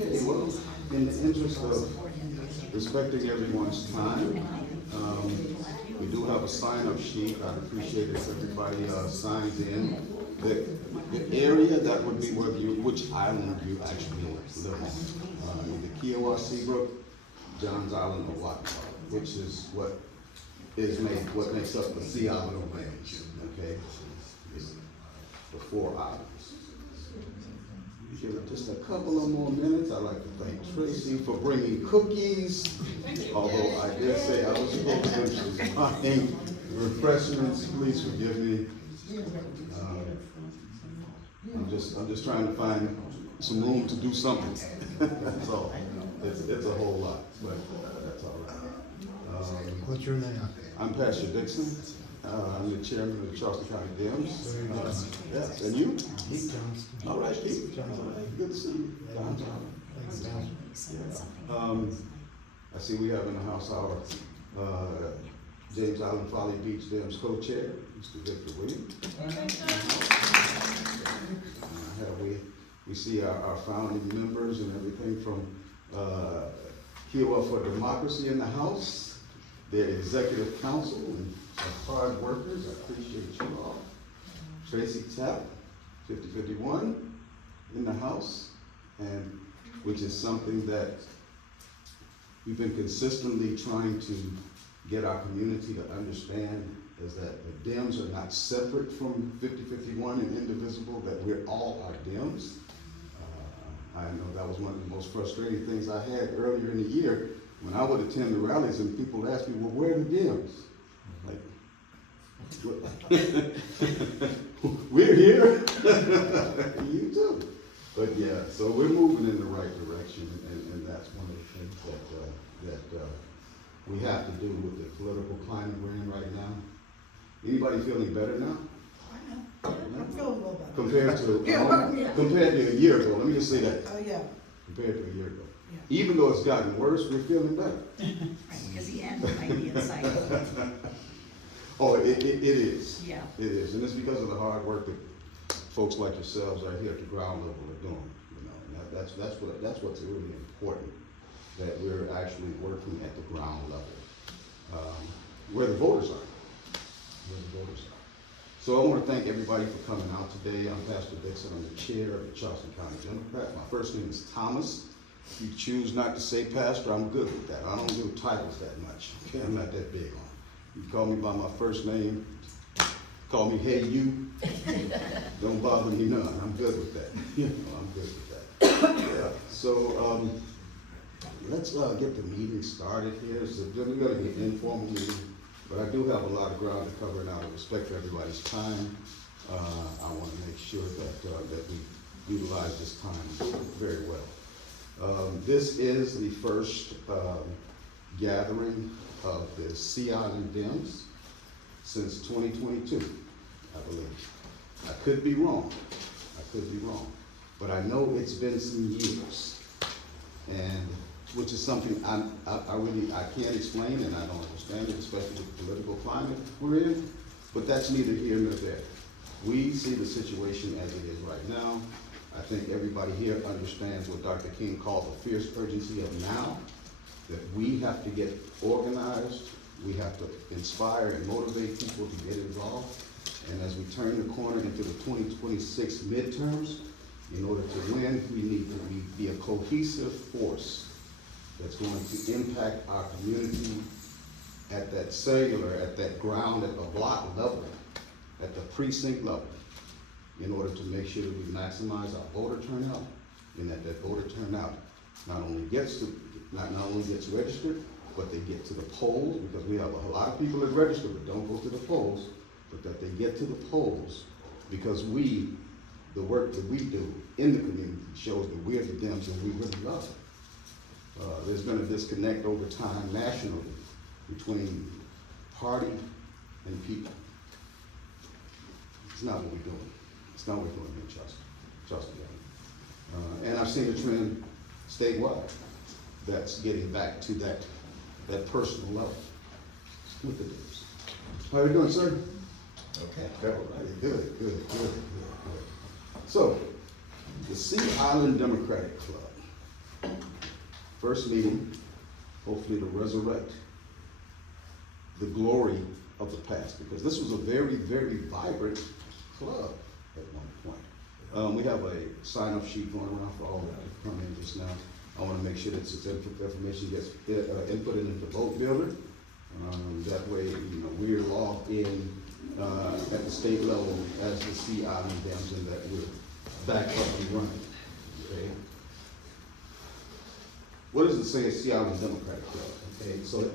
Okay, well, in the interest of respecting everyone's time, we do have a sign-up sheet. I'd appreciate it if everybody signs in. The area, that would be whether you, which island you actually live on. Either Kiowa, Seabrook, Johns Island, or Watt, which is what makes up the Sea Island range, okay? The 4 islands. Give it just a couple of more minutes. I'd like to thank Tracy for bringing cookies. Although I did say I was supposed to be buying refreshments, please forgive me. I'm just trying to find some room to do something. That's all. It's a whole lot, but that's all right. What's your name? I'm Pastor Dixon. I'm the chairman of the Charleston County Dems. Yes, and you? Pete Johnson. All right, Pete. Good to see you. I see we have in the house our James Island Folly Beach Dems co-chair, Mr. Victor Williams. We see our founding members and everything from Kiowa for Democracy in the house, their executive council, and our hard workers. I appreciate you all. Tracy Tapp, 5051 in the house, and which is something that we've been consistently trying to get our community to understand, is that the Dems are not separate from 5051 and indivisible, that we're all our Dems. I know that was one of the most frustrating things I had earlier in the year when I would attend the rallies and people would ask me, well, where are the Dems? Like, we're here. You too. But yeah, so we're moving in the right direction, and that's one of the things that we have to do with the political climate we're in right now. Anybody feeling better now? I'm feeling a little better. Compared to a year ago, let me just say that. Yeah. Compared to a year ago. Yeah. Even though it's gotten worse, we're feeling better. Right, because the end might be in sight. Oh, it is. Yeah. It is, and it's because of the hard work that folks like yourselves are here at the ground level are doing. You know, and that's what's really important, that we're actually working at the ground level, where the voters are. So I want to thank everybody for coming out today. I'm Pastor Dixon. I'm the chair of the Charleston County Democrat. My first name is Thomas. If you choose not to say pastor, I'm good with that. I don't do titles that much. Okay, I'm not that big on it. You call me by my first name, call me hey you. Don't bother me none. I'm good with that. You know, I'm good with that. Yeah. So let's get the meeting started here. So we're going to get an informal meeting. But I do have a lot of ground to cover, and out of respect for everybody's time, I want to make sure that we utilize this time very well. This is the first gathering of the Sea Island Dems since 2022, I believe. I could be wrong. But I know it's been some years, and which is something I can't explain, and I don't understand it, especially with the political climate we're in, but that's neither here nor there. We see the situation as it is right now. I think everybody here understands what Dr. King called the fierce urgency of now, that we have to get organized, we have to inspire and motivate people to get involved, and as we turn the corner into the 2026 midterms, in order to win, we need to be a cohesive force that's going to impact our community at that cellular, at that ground, at the block level, at the precinct level, in order to make sure that we maximize our voter turnout, and that voter turnout not only gets registered, but they get to the polls, because we have a lot of people that register but don't go to the polls, but that they get to the polls, because the work that we do in the community shows that we're the Dems and we really love it. There's been a disconnect over time nationally between party and people. It's not what we're doing. It's not what we're doing in Charleston County. And I've seen a trend statewide that's getting back to that personal level with the Dems. How are you doing, sir? Okay. All right. Good. So, the Sea Island Democratic Club. First meeting, hopefully to resurrect the glory of the past, because this was a very, very vibrant club at one point. We have a sign-up sheet going around for all that come in just now. I wanna make sure that this information gets inputted into Vote Builder. That way, you know, we're logged in, at the state level as the Sea Island Dams, and that we're back up and running, okay? What does it say, Sea Island Democratic Club? Okay, so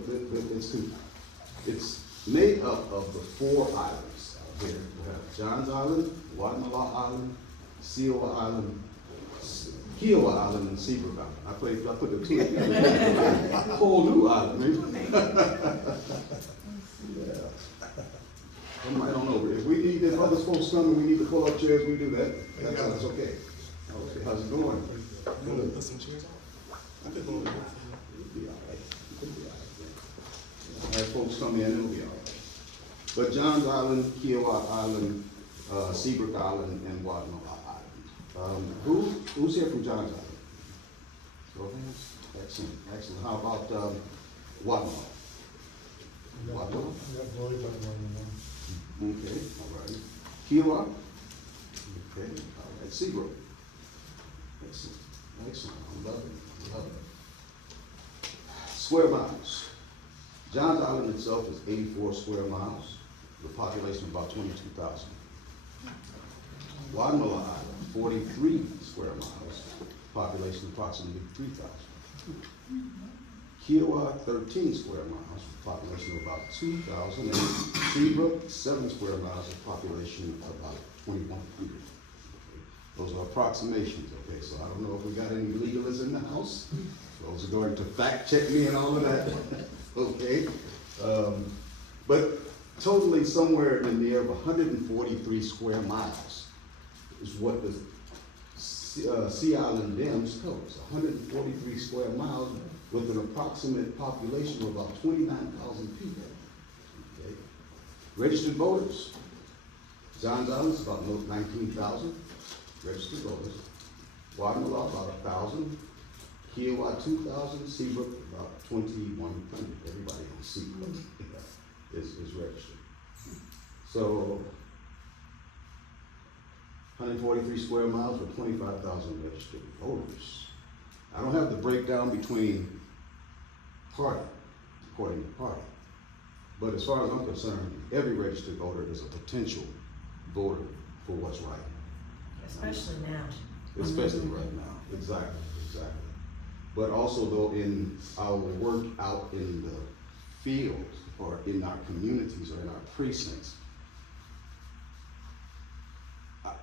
it's made up of the 4 islands out here. We have Johns Island, Guatemala Island, Kiowa Island, Kiowa Island, and Seabrook Island. I put the 2 together. A whole new island, man. Yeah. Come right on over. If we need, if other folks come and we need to pull up chairs, we do that. That's okay. Okay, how's it going? Good. Put some chairs on. I could go with that. It'll be all right. It'll be all right. As folks come in, it'll be all right. But Johns Island, Kiowa Island, Seabrook Island, and Guatemala Island. Who's here from Johns Island? Show of hands. Excellent, excellent. How about Guatemala? Guatemala? Okay, all right. Kiowa? Okay, all right. Seabrook? Excellent, excellent. I love it, love it. Square miles. Johns Island itself is 84 square miles, the population about 22,000. Guatemala Island, 43 square miles, population approximately 3,000. Kiowa, 13 square miles, population of about 2,000. And Seabrook, 7 square miles, population of about 2,100. Those are approximations, okay? So I don't know if we got any legalists in the house. Those are going to fact check me and all of that, okay? But totally somewhere in the air of 143 square miles is what the Sea Island Dams covers. 143 square miles with an approximate population of about 29,000 people. Okay? Registered voters. Johns Island is about 19,000 registered voters. Guatemala about 1,000. Kiowa 2,000. Seabrook about 2,100. Everybody on Seabrook is registered. So 143 square miles with 25,000 registered voters. I don't have the breakdown between party, according to party. But as far as I'm concerned, every registered voter is a potential voter for what's right. Especially now. Especially right now, exactly, exactly. But also though, in our work out in the fields, or in our communities, or in our precincts,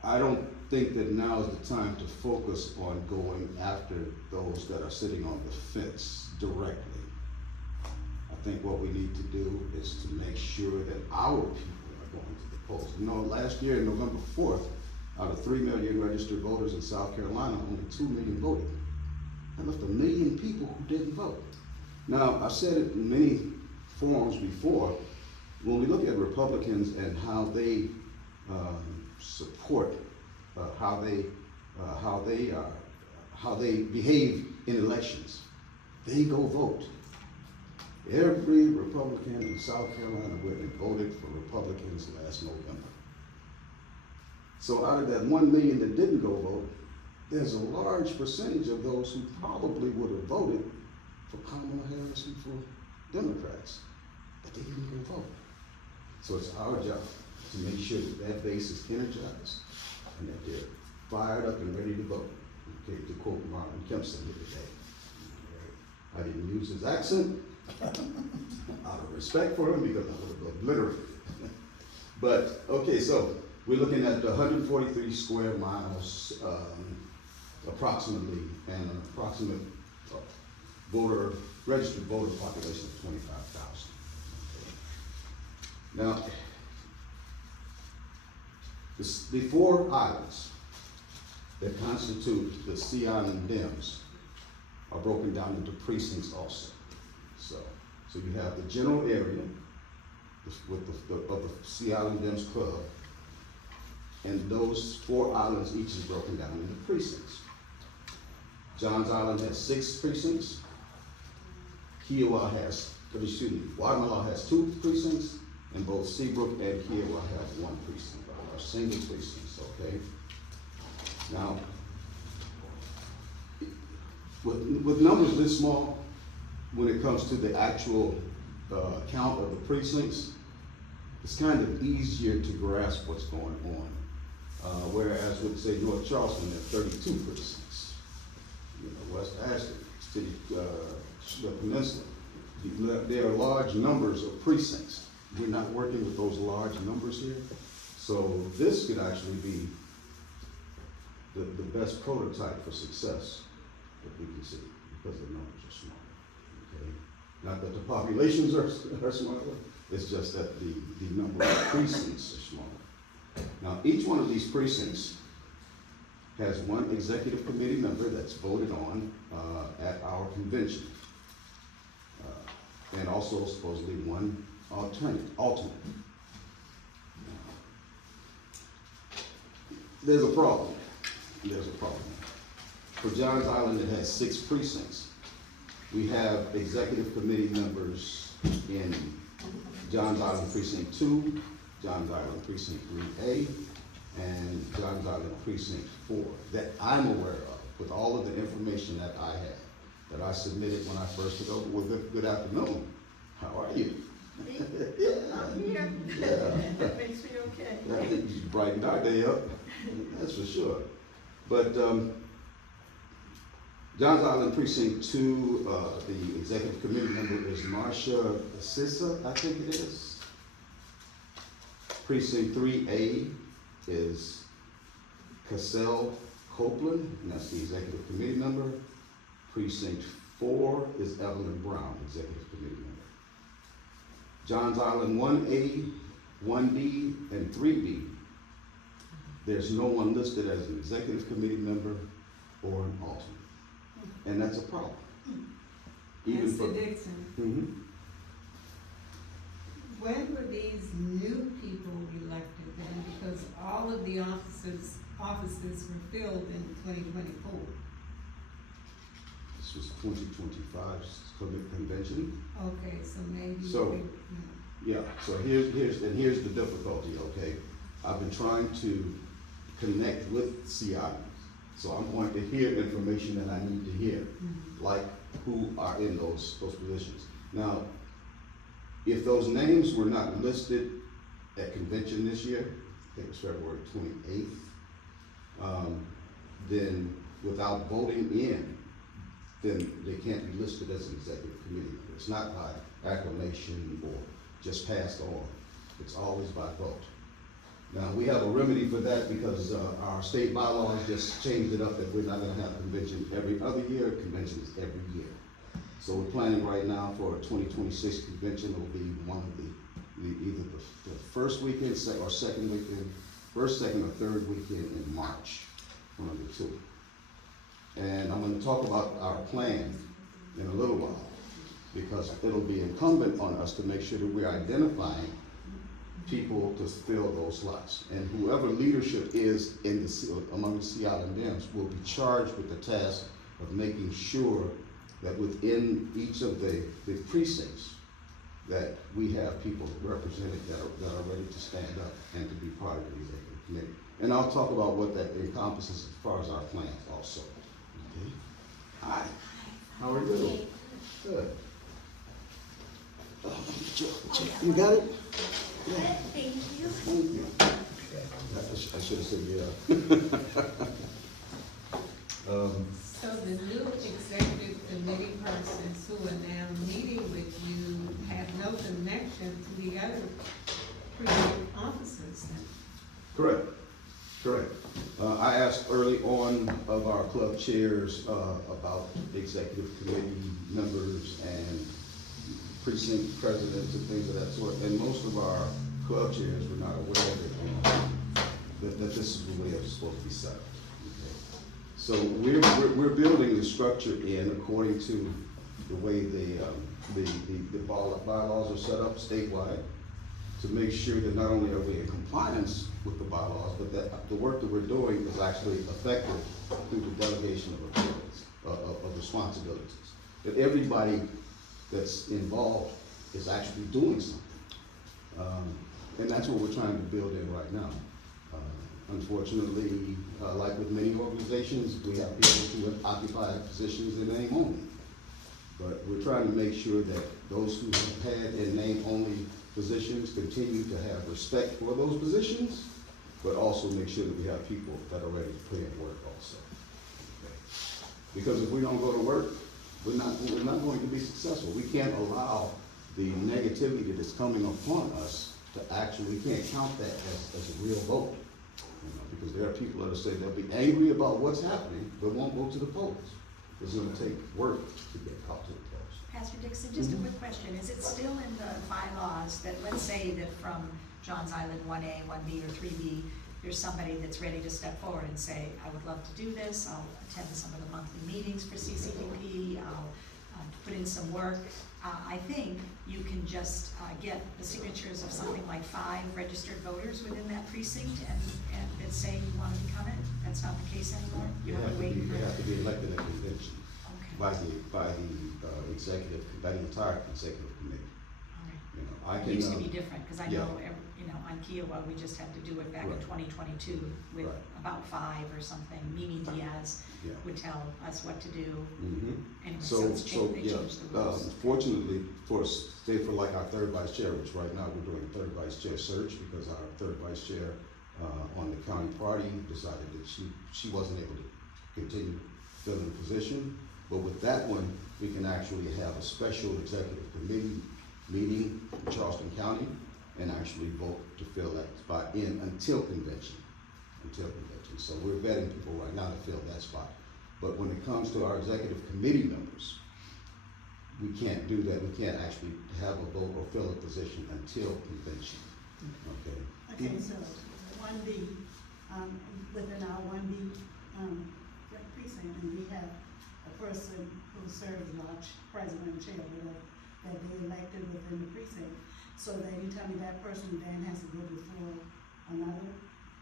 I don't think that now is the time to focus on going after those that are sitting on the fence directly. I think what we need to do is to make sure that our people are going to the polls. You know, last year, November 4th, out of 3 million registered voters in South Carolina, only 2 million voted. That left 1 million people who didn't vote. Now, I've said it in many forums before, when we look at Republicans and how they support, how they behave in elections, they go vote. Every Republican in South Carolina went and voted for Republicans last November. So out of that 1 million that didn't go vote, there's a large percentage of those who probably would have voted for Kamala Harris and for Democrats, but they didn't go vote. So it's our job to make sure that that base is energized and that they're fired up and ready to vote. Okay, to quote Martin Kempson the other day. I didn't use his accent out of respect for him because I would have obliterated it. But, okay, so we're looking at 143 square miles approximately, and an approximate registered voter population of 25,000. Okay. Now, the 4 islands that constitute the Sea Island Dams are broken down into precincts also. So you have the general area with of the Sea Island Dams Club, and those 4 islands each is broken down into precincts. Johns Island has 6 precincts. Kiowa has, Guatemala has 2 precincts, and both Seabrook and Kiowa have 1 precinct, or single precincts, okay? Now, with numbers this small, when it comes to the actual count of the precincts, it's kind of easier to grasp what's going on. Whereas with, say, North Charleston, there are 32 precincts. You know, West Ashton, City, the Peninsula, there are large numbers of precincts. We're not working with those large numbers here. So this could actually be the best prototype for success that we can see, because the numbers are small. Okay? Not that the populations are smaller, it's just that the number of precincts are smaller. Now, each one of these precincts has 1 executive committee member that's voted on at our convention. And also supposedly 1 alternate. There's a problem. For Johns Island, it has 6 precincts. We have executive committee members in Johns Island Precinct 2, Johns Island Precinct 3A, and Johns Island Precinct 4, that I'm aware of, with all of the information that I have, that I submitted when I first took over. Well, good afternoon. How are you? Me? Yeah. I'm here. Yeah. That makes me okay. Yeah, I think you brightened our day up, that's for sure. But Johns Island Precinct 2, the executive committee member is Marcia Sissa, I think it is. Precinct 3A is Cassell Copeland, and that's the executive committee member. Precinct 4 is Evelyn Brown, executive committee member. Johns Island 1A, 1B, and 3B, there's no one listed as an executive committee member or an alternate. And that's a problem. Even for Mr. Dixon, Mhm. when were these new people elected then? Because all of the offices were filled in 2024. This was 2025's convention. Okay, so maybe. So- Yeah, so here's the difficulty, okay? I've been trying to connect with CI, so I'm going to hear information that I need to hear, like who are in those positions. Now, if those names were not listed at convention this year, I think it was February 28th, then without voting in, then they can't be listed as an executive committee member. It's not by acclamation or just passed on. It's always by vote. Now, we have a remedy for that because our state bylaws just changed it up that we're not gonna have convention every other year, convention is every year. So we're planning right now for a 2026 convention. It'll be one of either the first weekend or second weekend, first, second, or third weekend in March, one of the two. And I'm gonna talk about our plan in a little while, because it'll be incumbent on us to make sure that we're identifying people to fill those slots. And whoever leadership is among the Sea Island Dems will be charged with the task of making sure that within each of the precincts, that we have people represented that are ready to stand up and to be part of the executive committee. And I'll talk about what that encompasses as far as our plans also. Okay. Hi, how are you? Good. You got it? Yeah. Thank you. Thank you. I should have said yeah. So the new executive committee persons who are now meeting with you have no connection to the other precinct officers then? Correct. I asked early on of our club chairs about executive committee members and precinct presidents and things of that sort, and most of our club chairs were not aware of it, that this is the way it was supposed to be set up. Okay. So we're building the structure in according to the way the bylaws are set up statewide, to make sure that not only are we in compliance with the bylaws, but that the work that we're doing is actually effective through the delegation of authorities. of responsibilities. That everybody that's involved is actually doing something. And that's what we're trying to build in right now. Unfortunately, like with many organizations, we have people who occupy positions in name only. But we're trying to make sure that those who have had in name only positions continue to have respect for those positions, but also make sure that we have people that are ready to put in work also. Because if we don't go to work, we're not going to be successful. We can't allow the negativity that's coming upon us to actually, we can't count that as a real vote. Because there are people that say they'll be angry about what's happening, but won't go to the polls. It's gonna take work to get out to the polls. Pastor Dixon, just a quick question. Is it still in the bylaws that, let's say that from Johns Island 1A, 1B, or 3B, there's somebody that's ready to step forward and say, I would love to do this, I'll attend some of the monthly meetings for CCDP, I'll put in some work. I think you can just get the signatures of something like 5 registered voters within that precinct and that say you want to become it. That's not the case anymore. You have to wait for. They have to be elected at convention Okay. by the executive, by the entire executive committee. All right. You know, I It can. used to be different, because I yeah. know, on Kiowa, we just had to do it back in Right. 2022 with Right. about 5 or something. Mimi Diaz Yeah. would tell us what to do. Mhm. Anyway, So, it's changed, they yeah, changed the rules. fortunately, for like our third vice chair, which right now we're doing a third vice chair search because our third vice chair, on the county party decided that she wasn't able to continue filling the position. But with that one, we can actually have a special executive committee meeting in Charleston County and actually vote to fill that spot in until convention. So we're vetting people right now to fill that spot. But when it comes to our executive committee members, we can't do that. We can't actually have a vote or fill a position until convention. Okay? Okay, so 1B, within our 1B precinct, and we have a person who serves as our president, chair, whatever, that they elected within the precinct. So that you tell me that person then has to go before another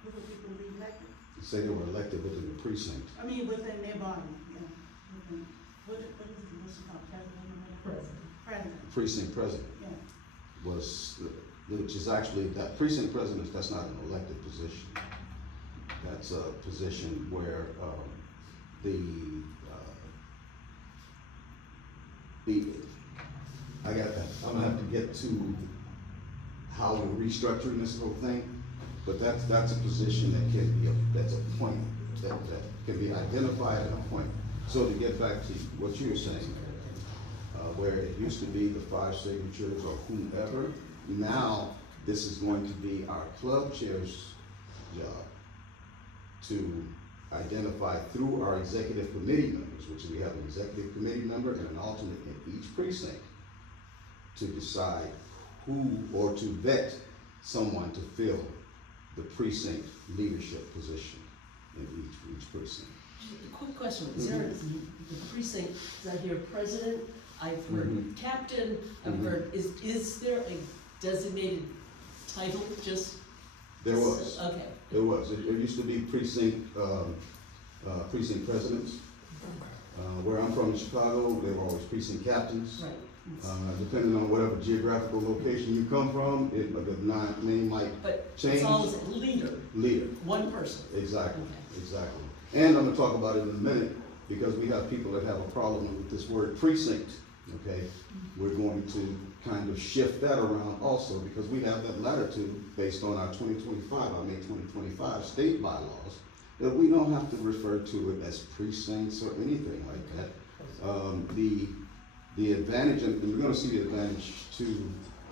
group of people we elected? Say they were elected within the precinct. I mean, within their body, yeah. Within, what's it called, president or whatever? President, Precinct president yeah. was, which is actually, that precinct president, that's not an elected position. That's a position where, I'm gonna have to get to how we're restructuring this whole thing, but that's a position that can be, that's appointed, that can be identified and appointed. So to get back to what you were saying, where it used to be the 5 signatures or whomever, now this is going to be our club chair's job to identify through our executive committee members, which we have an executive committee member and an alternate in each precinct, to decide who or to vet someone to fill the precinct leadership position in each precinct. Quick question, is there the precinct, is I hear president, I've heard captain, I've Mhm. heard, is there a designated title just? There was. Okay. There was. It used to be precinct presidents. Where I'm from in Chicago, they were always precinct captains. Right. Depending on whatever geographical location you come from, the name might But change. it's always a leader, Leader. one person. Exactly, Okay. exactly. And I'm gonna talk about it in a minute, because we have people that have a problem with this word precinct, okay? We're going to kind of shift that around also, because we have that latitude based on our May 2025 state bylaws, that we don't have to refer to it as precincts or anything like that. The advantage, and we're gonna see the advantage to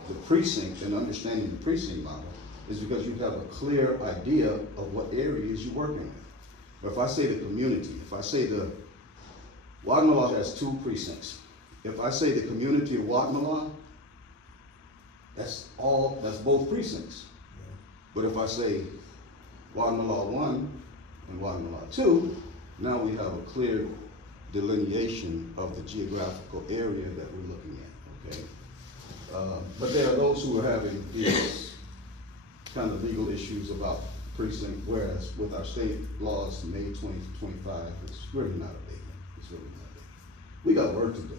the precinct and understanding the precinct model, is because you have a clear idea of what areas you're working with. If I say the community, if I say Guatemala has 2 precincts. If I say the community of Guatemala, that's both precincts. But if I say Guatemala 1 and Guatemala 2, now we have a clear delineation of the geographical area that we're looking at, okay? But there are those who are having these kind of legal issues about precinct, whereas with our state laws, May 2025 is really not a big one. It's really not. We got work to do.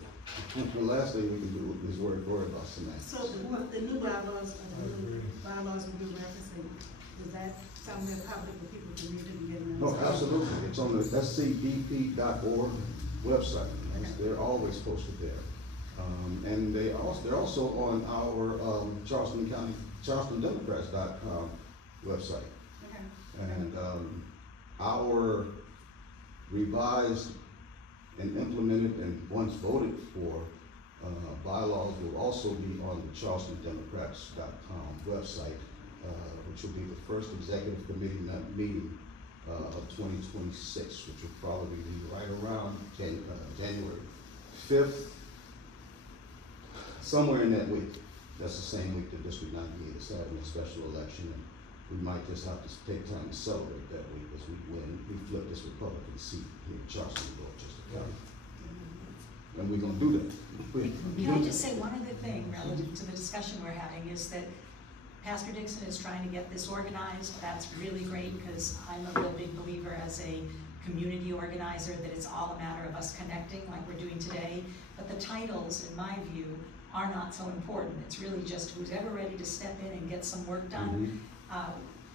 The last thing we can do is worry about semantics. So the new bylaws, will be referencing, is that somewhere public for people to read and get an No, understanding? absolutely. It's on the scdp.org website. They're always posted there. And they're also on our CharlestonDemocrats.com website. Okay. And our revised and implemented and once voted for bylaws will also be on the CharlestonDemocrats.com website, which will be the first executive committee meeting of 2026, which will probably be right around January 5th, somewhere in that week. That's the same week that District 98 is having a special election, and we might just have to take time to celebrate that week as we flip this Republican seat here in Charleston, Dorchester County. And we're gonna do that. Can I just say one other thing relative to the discussion we're having is that Pastor Dixon is trying to get this organized. That's really great because I'm a real big believer as a community organizer that it's all a matter of us connecting like we're doing today. But the titles, in my view, are not so important. It's really just who's ever ready to step in and get some work done.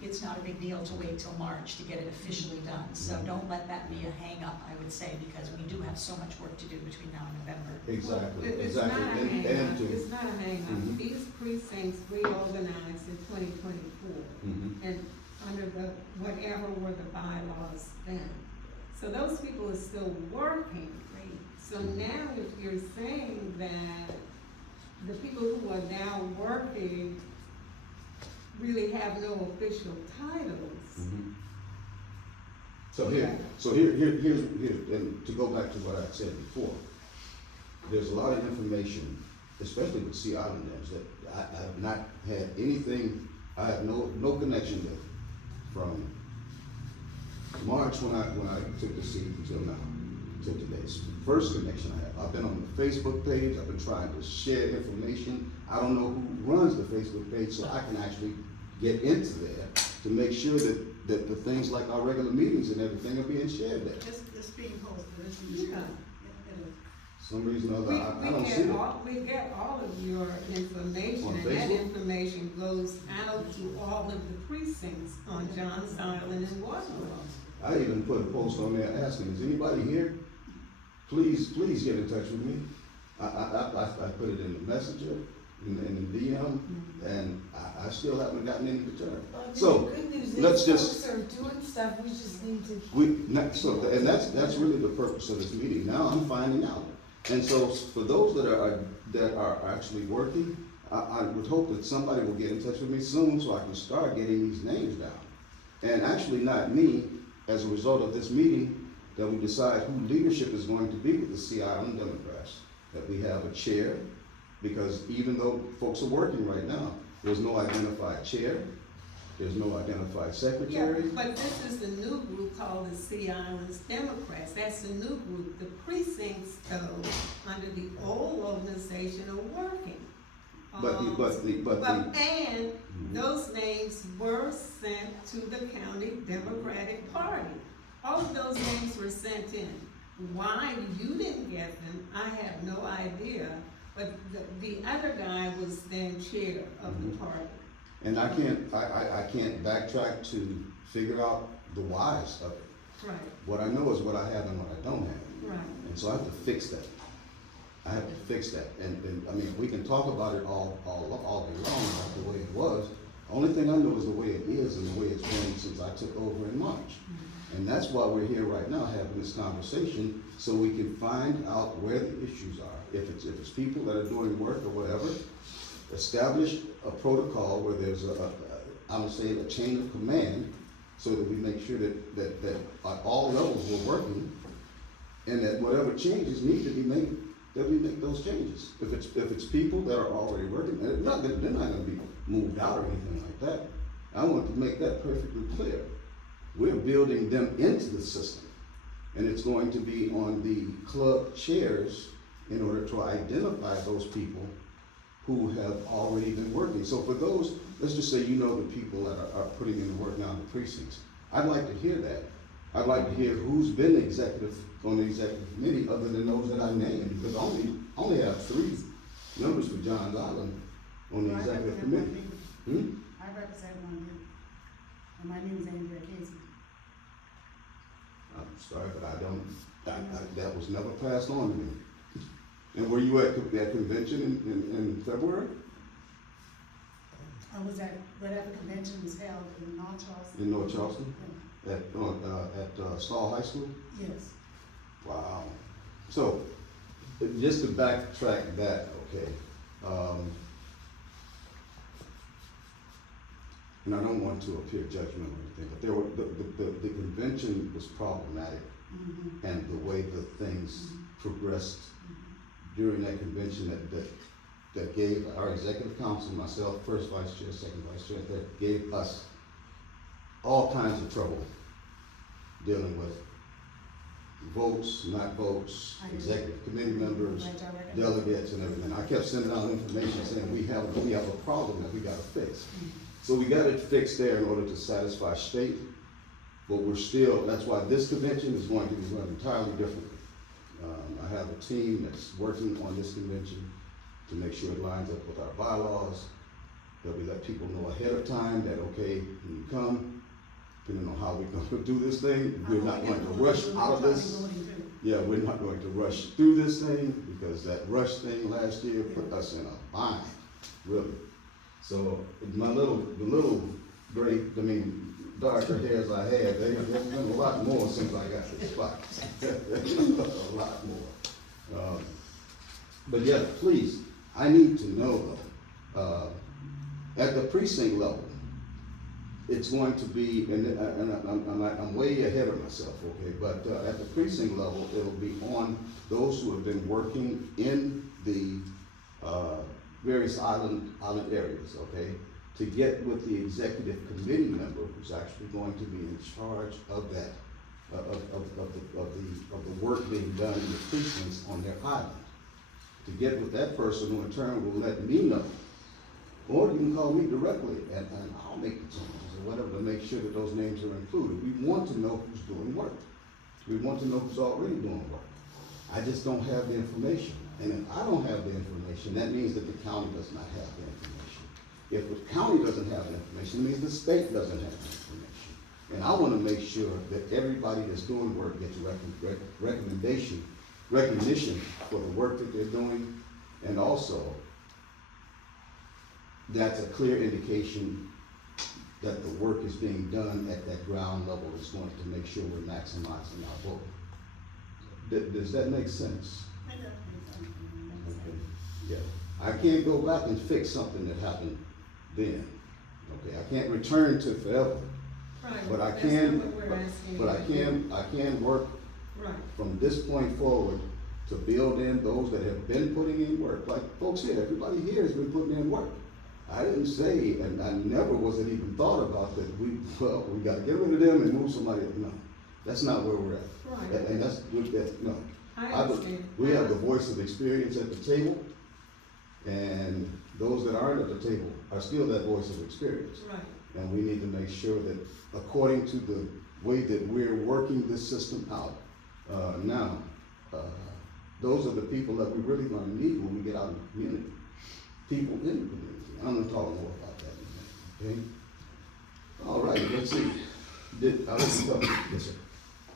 It's not a big deal to wait till March to get it officially done. So don't let that be a hang up, I would say, because we do have so much work to do between now and November. Exactly, It's not a exactly. hang-up. It's not a hang-up. Mhm. These precincts reorganized in 2024 and under the, whatever were the bylaws then. So those people are still working. So now if you're saying that the people who are now working really have no official titles. So here's, and to go back to what I said before, there's a lot of information, especially with Sea Island dams, that I have not had anything, I have no connection with from March when I took the seat until now, till today's first connection I have. I've been on the Facebook page, I've been trying to share information. I don't know who runs the Facebook page, so I can actually get into there to make sure that the things like our regular meetings and everything are being shared there. It's being posted, it's being Yeah. shared. It is. Some reason or We, other, I don't see it. we get all of your information, On and that Facebook? information goes out to all of the precincts on Johns Island and Waterloo. I even put a post on there asking, is anybody here? Please get in touch with me. I put it in the messenger, in the DM, and I still haven't gotten any return. So, The good news let's is just- folks are doing stuff, we just need to. And that's really the purpose of this meeting. Now I'm finding out. And so for those that are actually working, I would hope that somebody will get in touch with me soon so I can start getting these names down. And actually not me, as a result of this meeting, that we decide who leadership is going to be with the Sea Island Democrats. That we have a chair, because even though folks are working right now, there's no identified chair, there's no identified Yeah, secretary. but this is the new group called the Sea Islands Democrats. That's the new group. The precincts, though, under the old organization are working. And those names were sent to the county Democratic Party. All of those names were sent in. Why you didn't get them, I have no idea, but the other guy was then chair of the party. And I can't backtrack to figure out the whys of it. Right, What I know is what I have and what I don't have. right. And so I have to fix that. I have to fix that. And I mean, we can talk about it all day long, like the way it was. Only thing I know is the way it is and the way it's been since I took over in March. And that's why we're here right now having this conversation, so we can find out where the issues are. If it's people that are doing work or whatever, establish a protocol where there's I would say a chain of command, so that we make sure that at all levels we're working, and that whatever changes need to be made, that we make those changes. If it's people that are already working, and they're not gonna be moved out or anything like that. I want to make that perfectly clear. We're building them into the system, and it's going to be on the club chairs in order to identify those people who have already been working. So for those, let's just say you know the people that are putting in the work now in the precincts. I'd like to hear that. I'd like to hear who's been on the executive committee other than those that I named, because I only have 3 members for Johns Island on the I executive represent committee. one Hmm? I represent one group. And my name is Andrea Casey. I'm sorry, but that was never passed on to me. And were you at that convention in February? I was at whatever convention was held in North Charleston. In North Charleston? Yeah. At Stall High School? Yes. Wow. So, just to backtrack that, okay, and I don't want to appear judgmental or anything, but the convention was problematic, Mm-hmm. and the way the things progressed during that convention that gave our executive council, myself, first vice chair, second vice chair, that gave us all kinds of trouble dealing with votes, not votes, I agree. executive committee members, Right, I recognize. delegates and everything. I kept sending out information saying, we have a problem that we gotta fix. Mm-hmm. So we got it fixed there in order to satisfy state, but we're still, that's why this convention is going to be run entirely differently. I have a team that's working on this convention to make sure it lines up with our bylaws, that we let people know ahead of time that, okay, when you come, depending on how we're gonna do this thing, we're not going to rush out of this. Yeah, we're not going to rush through this thing, because that rush thing last year put us in a bind, really. So, the little gray, darker hairs I had, there's been a lot more since I got this spot. A lot more. But yeah, please, I need to know though, at the precinct level, it's going to be, and I'm way ahead of myself, okay, but at the precinct level, it'll be on those who have been working in the various island areas, okay, to get with the executive committee member who's actually going to be in charge of that, of the work being done in the precincts on their island. To get with that person who in turn will let me know, or you can call me directly and I'll make the changes or whatever to make sure that those names are included. We want to know who's doing work. We want to know who's already doing work. I just don't have the information. And if I don't have the information, that means that the county does not have the information. If the county doesn't have the information, it means the state doesn't have the information. And I want to make sure that everybody that's doing work gets recognition for the work that they're doing, and also that's a clear indication that the work is being done at that ground level is going to make sure we're maximizing our vote. Does that make sense? Okay. Yeah. I can't go back and fix something that happened then. Okay, I can't return to forever, Right, but I that's can, not what we're asking but you to do. I can work Right, from this point forward to build in those that have been putting in work. Like folks here, everybody here has been putting in work. I didn't say, and I never was it even thought about that we gotta get rid of them and move somebody else. No, that's not where we're at. right. And that's, no. I understand. We have the voice of experience at the table, and those that aren't at the table are still that voice of experience. Right, And we need to make sure that according to the way that we're working this system out, now, those are the people that we're really gonna need when we get out in the community. People in the community. I'm gonna talk more about that in a minute, okay? All right, let's see. Yes, sir.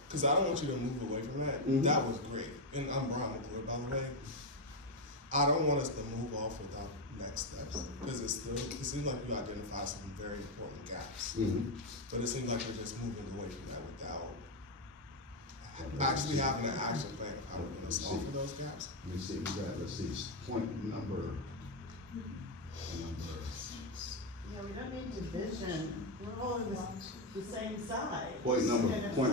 Because I don't want you to move away from that. Mhm. That was great. And I'm Brian McClure, by the way. I don't want us to move off without next steps. Because it seems like you identify some very important gaps. Mhm. But it seems like you're just moving away from that without actually having an action plan of how we're going to solve for those gaps. Let me see, let's see, point number. Yeah, we don't need division, we're all on the same side. Point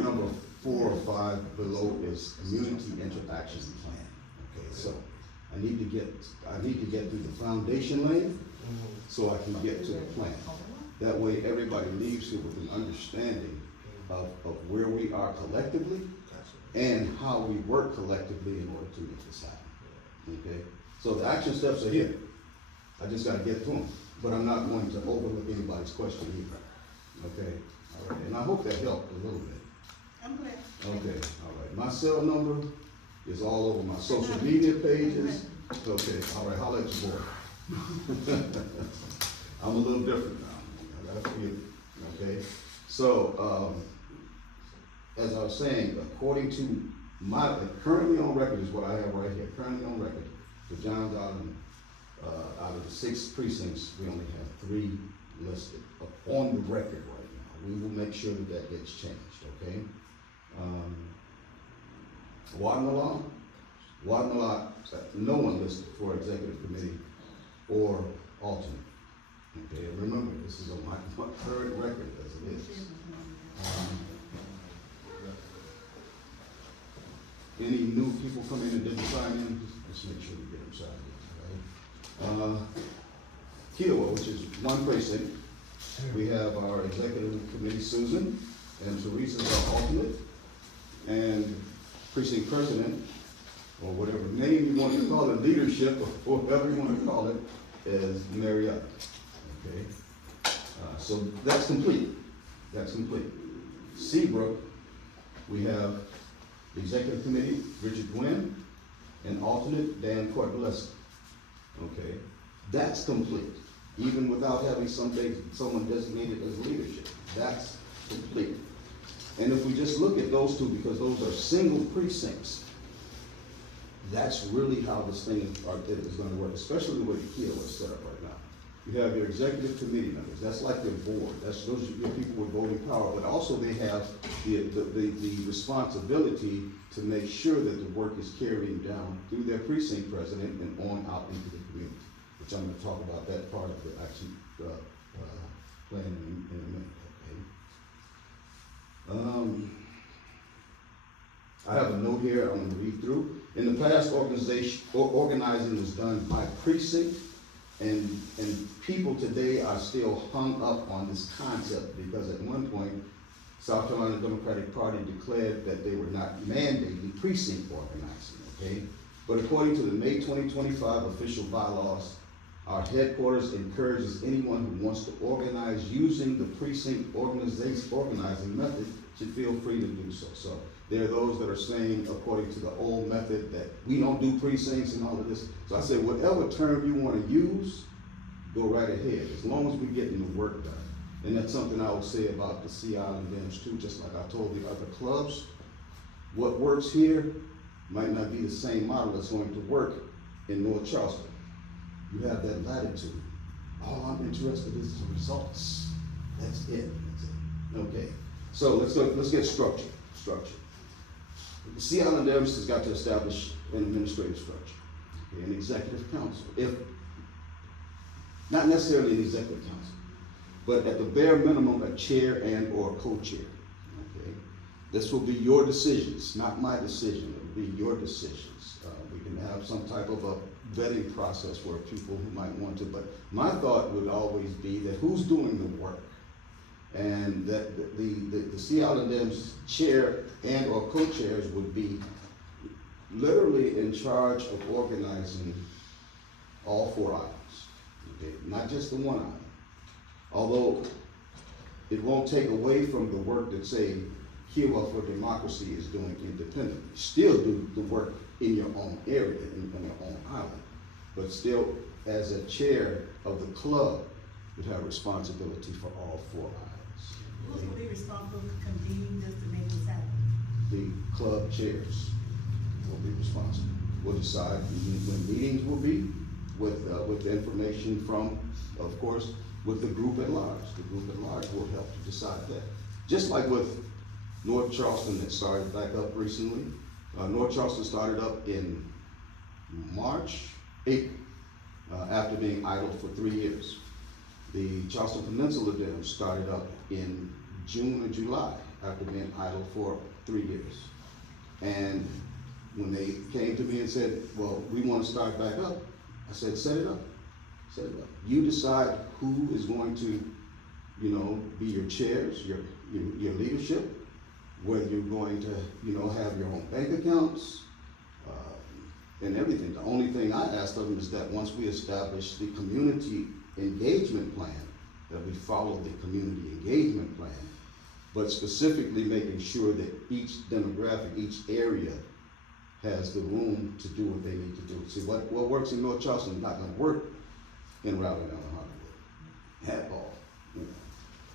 number 4 or 5 below is community interaction plan. Okay, so I need to get through the foundation lane so I can get to the plan. That way, everybody leaves here with an understanding of where we are collectively Gotcha. and how we work collectively in order to make this happen. Okay, so the action steps are here. I just gotta get to them, but I'm not going to overlook anybody's question either. Okay, all right, and I hope that helped a little bit. I'm glad. Okay, all right. My cell number is all over my social media pages. Okay, all right, holla at your boy. I'm a little different now. I gotta feel it, okay? So, as I was saying, according to my, currently on record is what I have right here, currently on record, for Johns Island, out of the 6 precincts, we only have 3 listed on the record right now. We will make sure that that gets changed, okay? Guatemala, no one listed for executive committee or alternate. Okay, remember, this is on my third record as it is. Any new people coming in and didn't sign in, just make sure we get them signed in, all right? Kiowa, which is 1 precinct, we have our executive committee, Susan, and Teresa's our alternate, and precinct president, or whatever name you want to call it, leadership, or whatever you want to call it, is Marietta. Okay, so that's complete. That's complete. Seabrook, we have the executive committee, Richard Gwynn, and alternate Dan Cortleski. Okay, that's complete, even without having someone designated as leadership. That's complete. And if we just look at those two, because those are single precincts, that's really how this thing is going to work, especially the way the Kiowa is set up right now. You have your executive committee members, that's like their board, those are your people with voting power, but also they have the responsibility to make sure that the work is carried down through their precinct president and on out into the community, which I'm gonna talk about that part of the action plan in a minute, okay? I have a note here I'm gonna read through. In the past, organizing was done by precinct, and people today are still hung up on this concept because at one point, South Carolina Democratic Party declared that they were not mandating precinct organizing, okay? But according to the May 2025 official bylaws, our headquarters encourages anyone who wants to organize using the precinct organizing method should feel free to do so. So there are those that are saying, according to the old method, that we don't do precincts and all of this. So I say, whatever term you want to use, go right ahead, as long as we're getting the work done. And that's something I would say about the Sea Island Dams too, just like I told the other clubs. What works here might not be the same model that's going to work in North Charleston. You have that latitude. All I'm interested is the results. That's it. Okay. So let's get structure. The Sea Island Dams has got to establish an administrative structure, okay, an executive council. If not necessarily an executive council, but at the bare minimum, a chair and or co-chair. Okay, this will be your decisions, not my decision. It will be your decisions. We can have some type of a vetting process where people who might want to, but my thought would always be that who's doing the work, and that the Sea Island Dams chair and or co-chairs would be literally in charge of organizing all 4 islands, okay? Not just the one island. Although it won't take away from the work that, say, Kiowa for Democracy is doing independently. Still do the work in your own area, in your own island, but still, as a chair of the club, would have responsibility for all 4 islands. Who's will be responsible for convening this to make this happen? The club chairs will be responsible. We'll decide when meetings will be with information from, of course, with the group at large. The group at large will help to decide that. Just like with North Charleston that started back up recently. North Charleston started up in April, after being idle for 3 years. The Charleston Peninsula Dam started up in June or July after being idle for 3 years. And when they came to me and said, well, we want to start back up, I said, set it up. Set it up. You decide who is going to, be your chairs, your leadership, whether you're going to, have your own bank accounts, and everything. The only thing I asked of them is that once we establish the community engagement plan, that we follow the community engagement plan, but specifically making sure that each demographic, each area has the room to do what they need to do. See, what works in North Charleston is not gonna work in Raleigh and Hollywood at all. You know.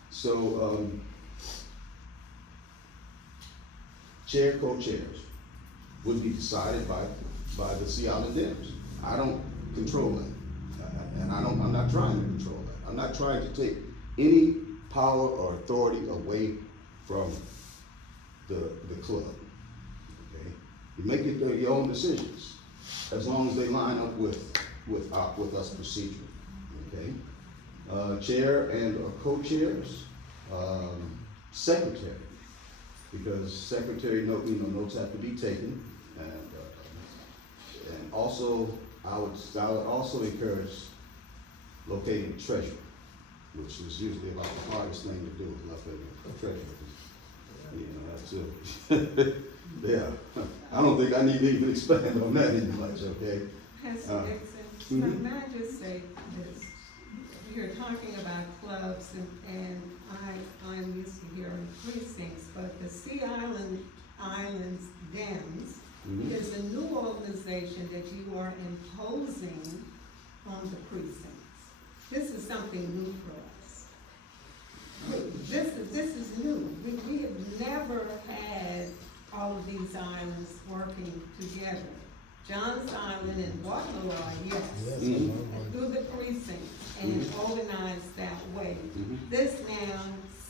So, chair, co-chairs would be decided by the Sea Island Dems. I don't control that, and I'm not trying to control that. I'm not trying to take any power or authority away from the club. Okay, you make your own decisions as long as they line up with us procedurally. Okay, chair and co-chairs, secretary, because secretary notes have to be taken, and also I would also encourage locating a treasurer, which is usually about the hardest thing to do, is locate a treasurer. You know, that's it. Yeah, I don't think I need to even expand on that any much, okay? Pastor Dixon, may I just say this? You're talking about clubs, and I'm used to hearing precincts, but the Sea Islands Dems is a new organization that you are imposing on the precincts. This is something new for us. This is new. We have never had all of these islands working together. Johns Island and Guatemala, yes, through the precincts and organized that way. This now,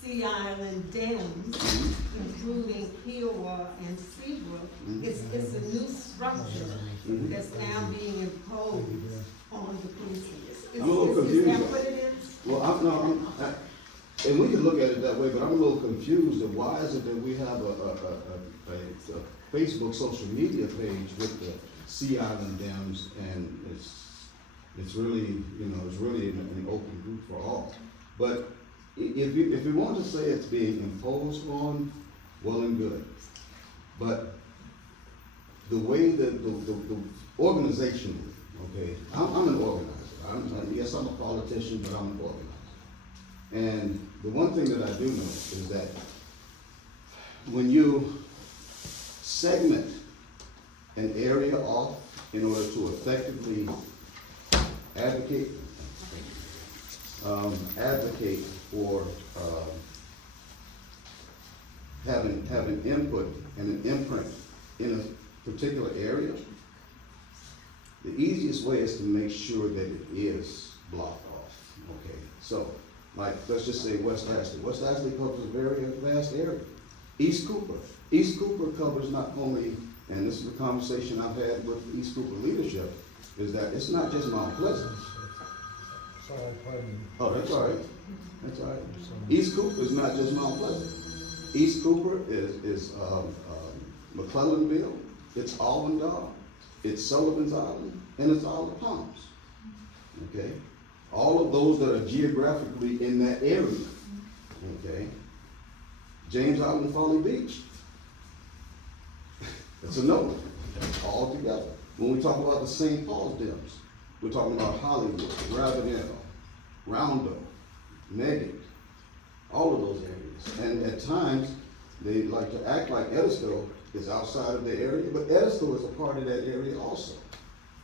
Sea Island Dems, including Kiowa and Seabrook, it's a new structure that's now being imposed on the precincts. I'm a little confused. Is that what it is? Well, and we can look at it that way, but I'm a little confused of why is it that we have a Facebook social media page with the Sea Island Dems, and it's really, it's really an open group for all. But if you want to say it's being imposed on, well and good. But the way that the organization, okay, I'm an organizer. Yes, I'm a politician, but I'm an organizer. And the one thing that I do know is that when you segment an area off in order to effectively advocate for having input and an imprint in a particular area, the easiest way is to make sure that it is blocked off. Okay, so like let's just say West Ashley. West Ashley covers a very vast area. East Cooper covers not only, and this is a conversation I've had with East Cooper leadership, is that it's not just Mount Pleasant. Oh, that's all right. That's all right. East Cooper is not just Mount Pleasant. East Cooper is McClellanville, it's Allendale, it's Sullivan's Island, and it's Isle of Palms. Okay? All of those that are geographically in that area. Okay? James Island, Folly Beach. It's a no all together. When we talk about the St. Paul's Dems, we're talking about Hollywood, Ravenel, Roundup, Nugget, all of those areas. And at times, they like to act like Edisto is outside of the area, but Edisto is a part of that area also.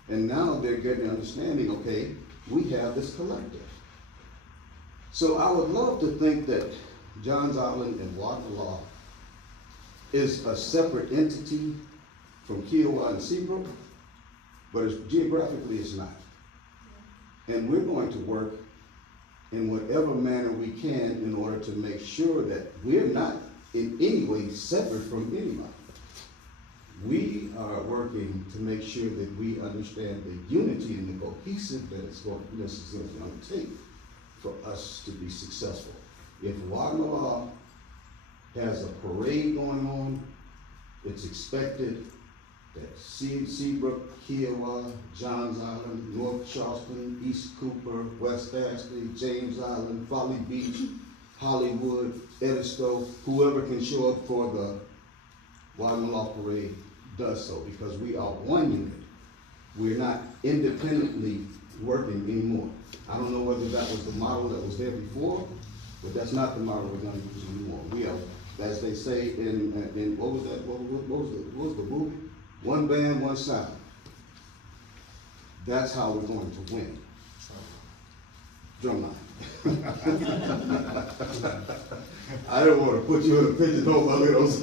And now they're getting understanding, okay, we have this collective. So I would love to think that Johns Island and Guatemala is a separate entity from Kiowa and Seabrook, but geographically it's not. And we're going to work in whatever manner we can in order to make sure that we're not in any way separate from anybody. We are working to make sure that we understand the unity and the cohesive that it's going to take for us to be successful. If Guatemala has a parade going on, it's expected that Seabrook, Kiowa, Johns Island, North Charleston, East Cooper, West Ashley, James Island, Folly Beach, Hollywood, Edisto, whoever can show up for the Guatemala parade does so, because we are one unit. We're not independently working anymore. I don't know whether that was the model that was there before, but that's not the model we're going to use anymore. We are as they say in what was that, what was the movie? One band, one sound. That's how we're going to win. Drumline. I don't wanna put you in a picture, don't let those.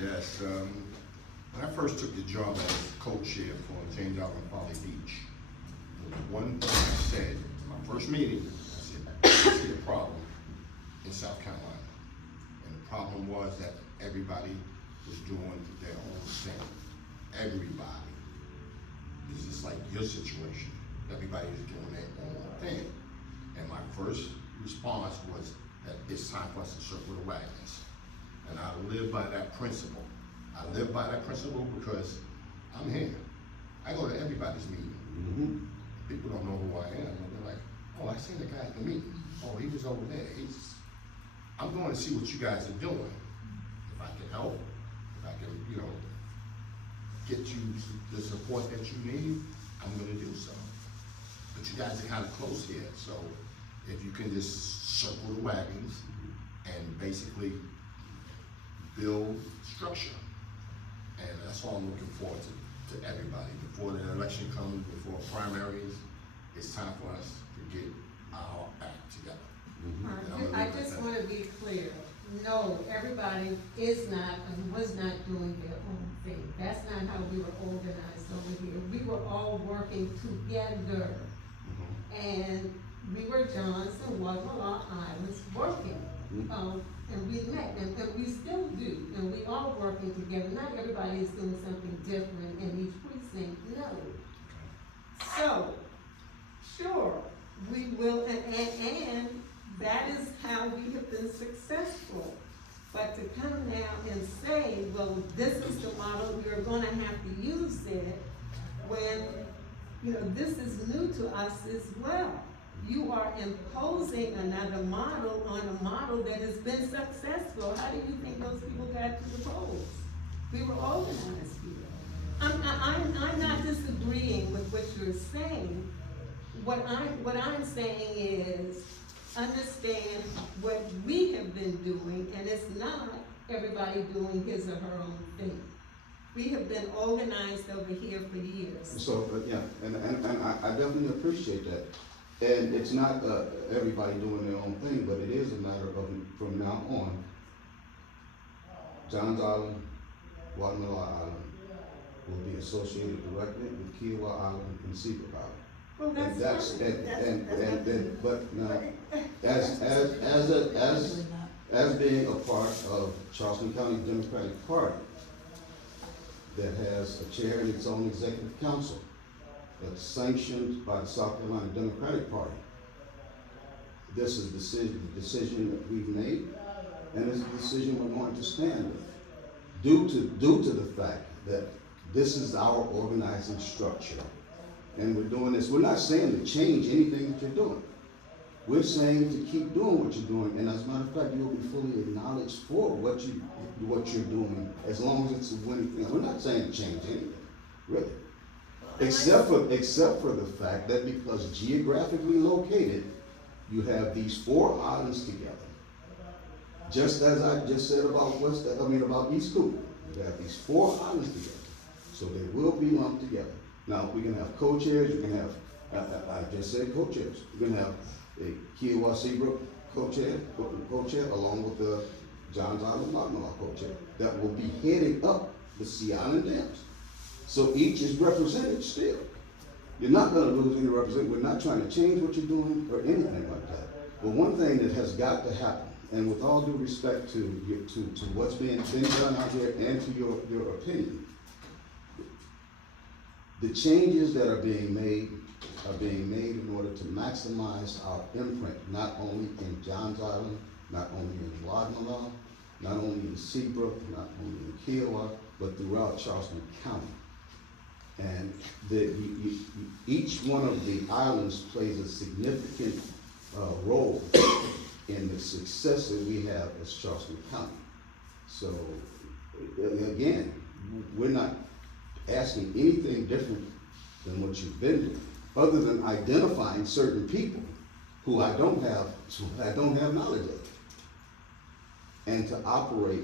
Yes, when I first took the job as co-chair for James Allen Folly Beach, the one thing I said, in my first meeting, I said, I see a problem in South Carolina. And the problem was that everybody was doing their own thing. Everybody. It's just like your situation. Everybody is doing their own thing. And my first response was that it's time for us to circle the wagons. And I live by that principle. I live by that principle because I'm here. I go to everybody's meeting. Mhm. People don't know who I am. And they're like, oh, I seen the guy at the meeting. Oh, he was over there. I'm going to see what you guys are doing. If I can help, if I can, get you the support that you need, I'm gonna do so. But you guys are kind of close here, so if you can just circle the wagons and basically build structure. And that's all I'm looking forward to everybody. Before the election comes, before primaries, it's time for us to get our act together. I just wanna be clear, no, everybody is not, and was not doing their own thing. That's not how we were organized over here. We were all working together. And we were Johnson, Guatemala Islands working. And we met, and we still do, and we all working together. Not everybody is doing something different in each precinct, no. So, sure, we will, and that is how we have been successful. But to come now and say, well, this is the model, you're gonna have to use it, when, this is new to us as well. You are imposing another model on a model that has been successful. How do you think those people got to the polls? We were organized people. I'm not disagreeing with what you're saying. What I'm saying is, understand what we have been doing, and it's not everybody doing his or her own thing. We have been organized over here for years. So, yeah, and I definitely appreciate that. And it's not everybody doing their own thing, but it is a matter of, from now on, Johns Island, Guatemala Island will be associated directly with Kiowa Island and Seabrook Island. Well, And that's but now, as being a part of Charleston County Democratic Party that has a chair and its own executive council that's sanctioned by the South Carolina Democratic Party, this is the decision that we've made, and it's a decision we're going to stand with. Due to the fact that this is our organizing structure, and we're doing this, we're not saying to change anything that you're doing. We're saying to keep doing what you're doing, and as a matter of fact, you'll be fully acknowledged for what you're doing, as long as it's a winning thing. We're not saying to change anything, really. Except for the fact that because geographically located, you have these 4 islands together. Just as I just said about about East Cooper, you have these 4 islands together. So they will be lumped together. Now, we can have co-chairs, you can have, I just said co-chairs. You can have a Kiowa Seabrook co-chair along with the Johns Island Guatemala co-chair that will be heading up the Sea Island dams. So each is represented still. You're not gonna lose any representative. We're not trying to change what you're doing or anything like that. But one thing that has got to happen, and with all due respect to what's being done out here and to your opinion, the changes that are being made in order to maximize our imprint, not only in Johns Island, not only in Guatemala, not only in Seabrook, not only in Kiowa, but throughout Charleston County. And each one of the islands plays a significant role in the success that we have as Charleston County. So, again, we're not asking anything different than what you've been doing, other than identifying certain people who I don't have knowledge of. And to operate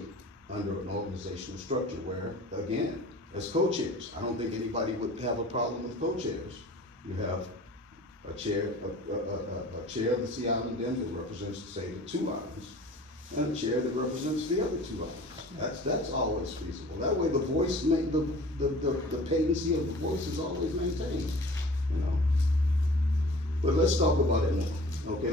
under an organizational structure where, again, as co-chairs, I don't think anybody would have a problem with co-chairs. You have a chair of the Sea Island Den that represents, say, the two islands, and a chair that represents the other two islands. That's always feasible. That way the voice, the patency of the voice is always maintained, you know. But let's talk about it more. Okay,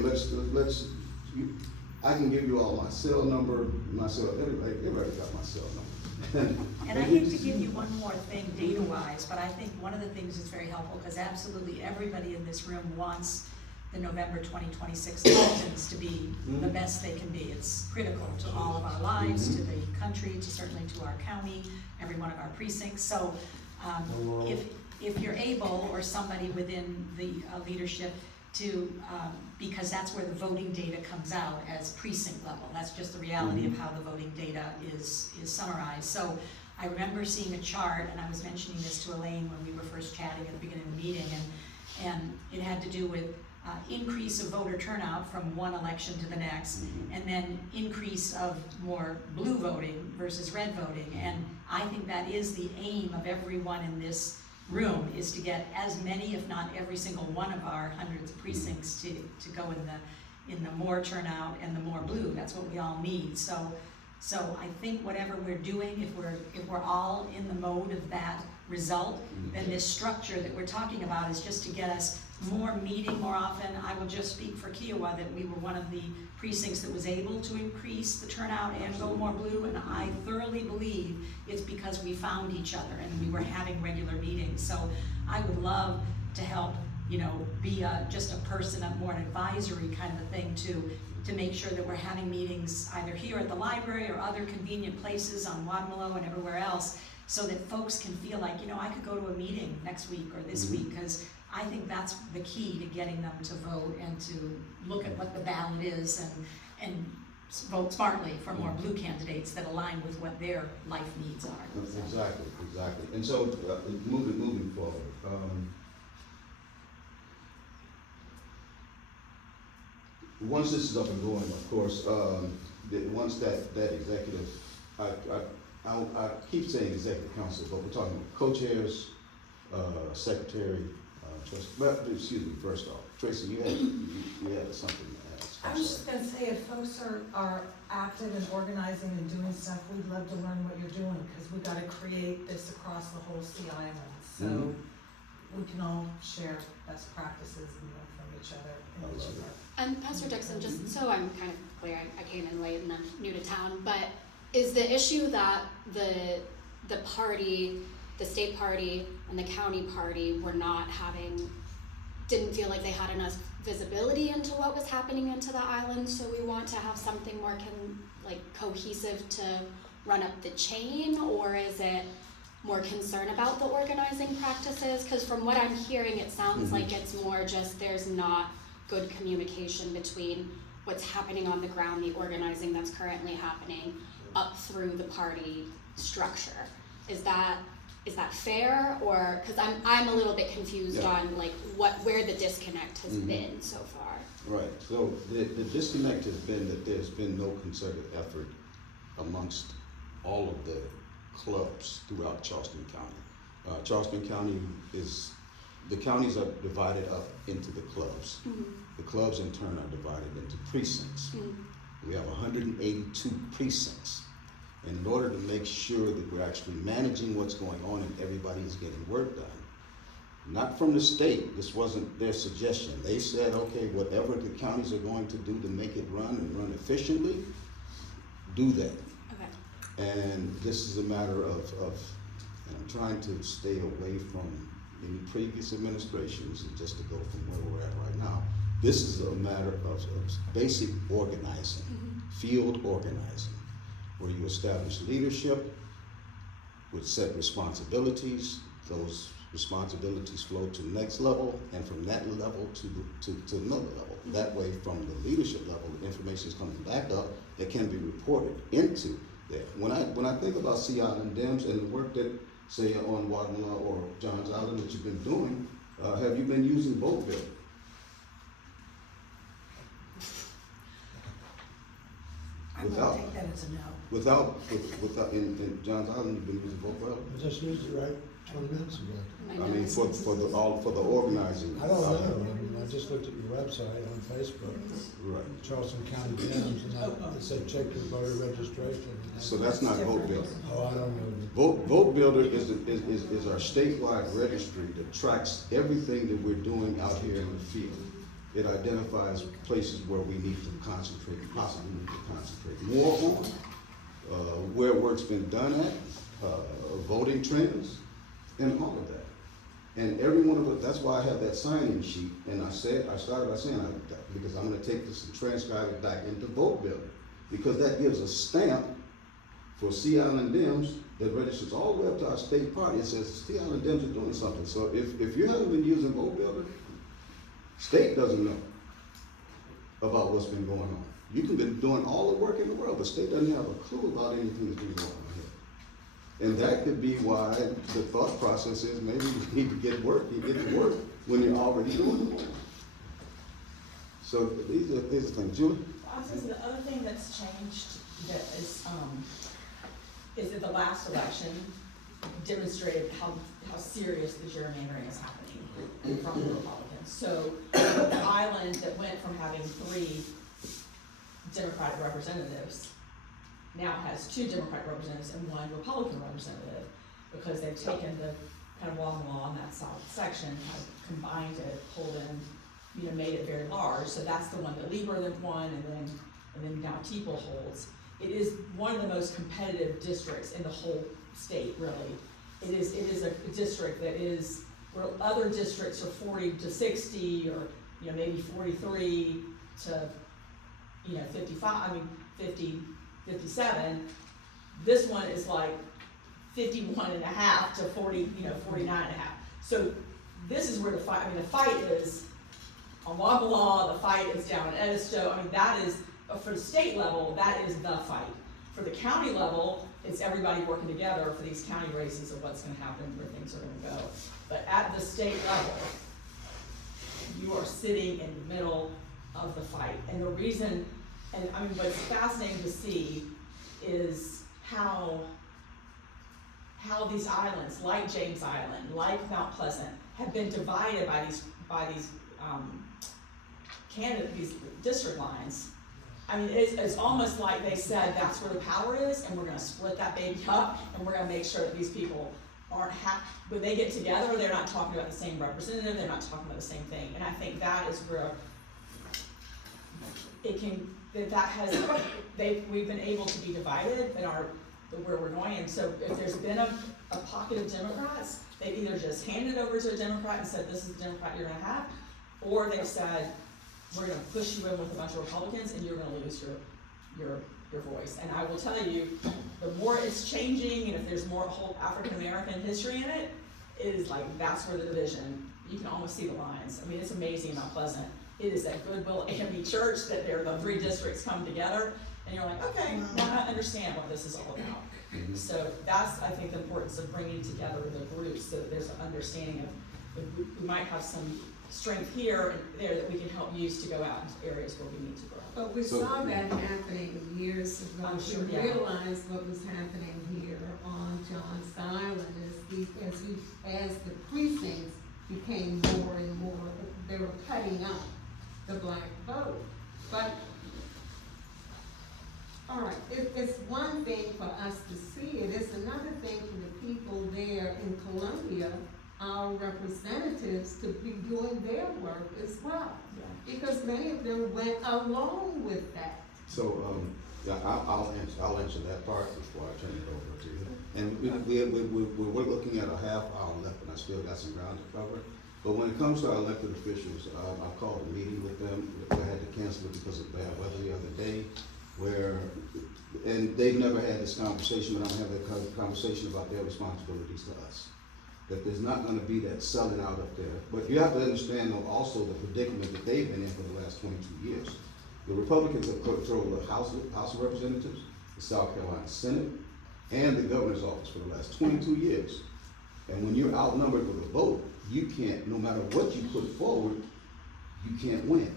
I can give you all my cell number, everybody got my cell number. And I hate to give you one more thing data-wise, but I think one of the things that's very helpful, because absolutely everybody in this room wants the November 2026 elections to be the best they can be. It's critical to all of our lives, to the country, to certainly to our county, every one of our precincts. So if you're able, or somebody within the leadership, to, because that's where the voting data comes out as precinct level. That's just the reality of how the voting data is summarized. So I remember seeing a chart, and I was mentioning this to Elaine when we were first chatting at the beginning of the meeting, and it had to do with increase of voter turnout from one election to the next, and then increase of more blue voting versus red voting. And I think that is the aim of everyone in this room, is to get as many, if not every single one of our hundreds of precincts to go in the more turnout and the more blue. That's what we all need. So I think whatever we're doing, if we're all in the mode of that result, then this structure that we're talking about is just to get us more meeting more often. I will just speak for Kiowa that we were one of the precincts that was able to increase the turnout and go more blue, and I thoroughly believe it's because we found each other and we were having regular meetings. So I would love to help, be just a person, more an advisory kind of a thing to make sure that we're having meetings either here at the library or other convenient places on Wadmalaw and everywhere else, so that folks can feel like, I could go to a meeting next week or this week, because I think that's the key to getting them to vote and to look at what the ballot is and vote smartly for more blue candidates that align with what their life needs are. Exactly. And so, moving forward, once this is up and going, of course, once that executive, I keep saying executive council, but we're talking about co-chairs, secretary, first off, Tracy, you had something to ask. I was just gonna say, if folks are active and organizing and doing stuff, we'd love to learn what you're doing, because we gotta create this across the whole Sea Island. So we can all share best practices and learn from each other. I love it. And Pastor Dixon, just so I'm kind of clear, I came in late and I'm new to town, but is the issue that the party, the state party and the county party didn't feel like they had enough visibility into what was happening into the island, so we want to have something more cohesive to run up the chain? Or is it more concern about the organizing practices? Because from what I'm hearing, it sounds like it's more just there's not good communication between what's happening on the ground, the organizing that's currently happening, up through the party structure. Is that fair? Or, because I'm a little bit confused on where the disconnect has been so far. Right, so the disconnect has been that there's been no concerted effort amongst all of the clubs throughout Charleston County. Charleston County the counties are divided up into the clubs. The clubs in turn are divided into precincts. We have 182 precincts. And in order to make sure that we're actually managing what's going on and everybody is getting work done, not from the state, this wasn't their suggestion. They said, okay, whatever the counties are going to do to make it run and run efficiently, do that. Okay. And this is a matter of and I'm trying to stay away from any previous administrations, and just to go from where we're at right now. This is a matter of basic organizing, field organizing, where you establish leadership with set responsibilities. Those responsibilities flow to the next level, and from that level to another level. That way, from the leadership level, the information is coming back up that can be reported into there. When I think about Sea Island Dems and the work that, say, on Wadmalaw or Johns Island that you've been doing, have you been using Boatville? I'm Without- gonna take that as a no. Without, in Johns Island, you've been using vote ballot? I just used it right 20 minutes ago. I mean, for the organizing. I don't know, I mean, I just looked at your website on Facebook, Right. Charleston County Dems, and it said check your voter registration. So that's not vote builder. Oh, I don't know. Vote Builder is our statewide registry that tracks everything that we're doing out here in the field. It identifies places where we need to concentrate, possibly need to concentrate more on, where work's been done at, voting trends, and all of that. And every one of it, that's why I have that sign-in sheet, and I started by saying, because I'm gonna take this and transcribe it back into Vote Builder, because that gives a stamp for Sea Island Dems that registers all the way up to our state party. It says Sea Island Dems are doing something. So if you haven't been using Vote Builder, state doesn't know about what's been going on. You can be doing all the work in the world, but state doesn't have a clue about anything that's been going on here. And that could be why the thought process is maybe you need to get work, you get to work when you're already doing the work. So these are the things. Julie? I was gonna say, the other thing that's changed that is that the last election demonstrated how serious the gerrymandering is happening from the Republicans. So the island that went from having 3 Democratic representatives now has 2 Democratic representatives and 1 Republican representative, because they've taken the kind of law in that south section, kind of combined it, pulled in, made it very large. So that's the one that Lieber won, and then now Teeple holds. It is one of the most competitive districts in the whole state, really. It is a district that is, where other districts are 40 to 60, or maybe 43 to 55. 50, 57. This one is like 51 and a half to 40, 49 and a half. So this is where the fight. The fight is on Wabala. The fight is down in Edisto. That is. For the state level, that is the fight. For the county level, it's everybody working together for these county races of what's gonna happen, where things are gonna go. But at the state level, you are sitting in the middle of the fight. And the reason, what's fascinating to see is how these islands, like James Island, like Mount Pleasant, have been divided by these these district lines. It's almost like they said that's where the power is, and we're gonna split that baby up, and we're gonna make sure that these people aren't when they get together, they're not talking about the same representative, they're not talking about the same thing. And I think that is where we've been able to be divided in where we're going. And so if there's been a pocket of Democrats, they've either just handed over to a Democrat and said, this is the Democrat you're gonna have, or they've said, we're gonna push you in with a bunch of Republicans and you're gonna lose your voice. And I will tell you, the more it's changing, and if there's more whole African American history in it, it is like, that's where the division, you can almost see the lines. It's amazing how Pleasant. It is at Goodwill AME Church that the 3 districts come together, and you're like, okay, now I understand what this is all about. Mm-hmm. So that's, I think, the importance of bringing together the groups, so that there's an understanding of, we might have some strength here and there that we can help use to go out into areas where we need to grow. But we saw that happening years ago. I'm sure, We yeah. realized what was happening here on Johns Island as the precincts became more and more, they were cutting out the black vote. But, all right, it's one thing for us to see it. It's another thing for the people there in Columbia, our representatives, to be doing their work as well. Yeah. Because many of them went along with that. So, I'll answer that part before I turn it over to you. And we're looking at a half hour left, and I still got some ground to cover. But when it comes to our elected officials, I called a meeting with them. I had to cancel it because of bad weather the other day, and they've never had this conversation, but I'm having a conversation about their responsibilities to us. That there's not gonna be that selling out up there. But you have to understand though also the predicament that they've been in for the last 22 years. The Republicans have controlled the House of Representatives, the South Carolina Senate, and the governor's office for the last 22 years. And when you're outnumbered with a vote, you can't, no matter what you put forward, you can't win.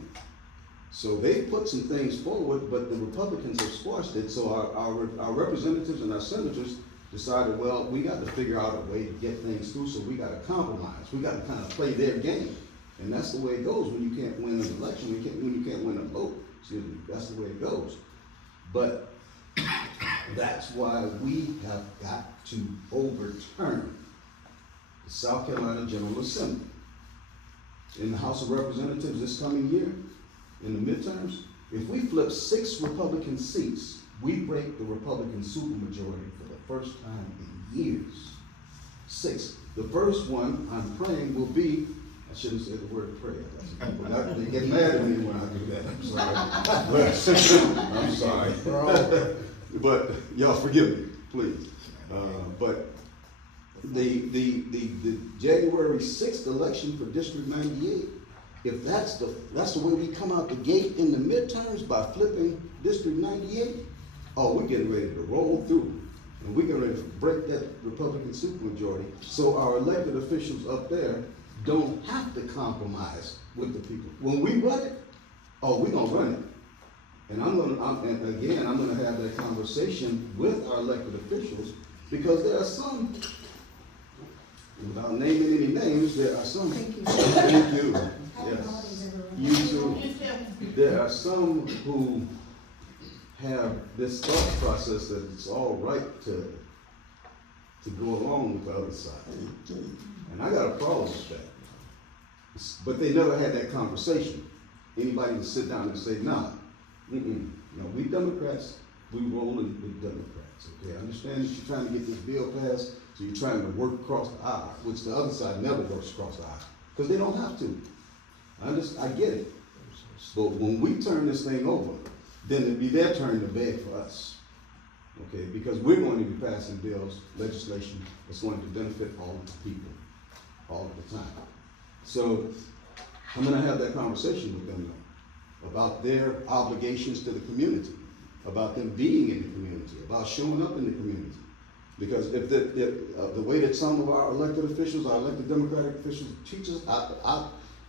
So they put some things forward, but the Republicans have squashed it, so our representatives and our senators decided, well, we got to figure out a way to get things through, so we gotta compromise, we gotta kind of play their game. And that's the way it goes when you can't win an election, when you can't win a vote, excuse me, that's the way it goes. But that's why we have got to overturn the South Carolina General Assembly. In the House of Representatives this coming year, in the midterms, if we flip 6 Republican seats, we break the Republican supermajority for the first time in years. 6. The first one I'm praying will be, I shouldn't say the word prayer. They get mad at me when I do that, I'm sorry. I'm sorry. But y'all forgive me, please. But the January 6th election for District 98, if that's the way we come out the gate in the midterms by flipping District 98, oh, we're getting ready to roll through. And we're getting ready to break that Republican supermajority so our elected officials up there don't have to compromise with the people. When we run it, oh, we're gonna run it. And I'm gonna have that conversation with our elected officials, because there are some, without naming any names, there are some. Thank you. Yes. You too. There are some who have this thought process that it's all right to go along with the other side. And I got a problem with that. But they never had that conversation. Anybody would sit down and say, nah, no, we Democrats, we rolling with Democrats, okay? I understand that you're trying to get this bill passed, so you're trying to work across the aisle, which the other side never works across the aisle, because they don't have to. I get it. But when we turn this thing over, then it'll be their turn to beg for us, okay? Because we're going to be passing bills, legislation that's going to benefit all of the people, all of the time. So I'm gonna have that conversation with them now, about their obligations to the community, about them being in the community, about showing up in the community. Because if the way that some of our elected officials, our elected Democratic officials teach us,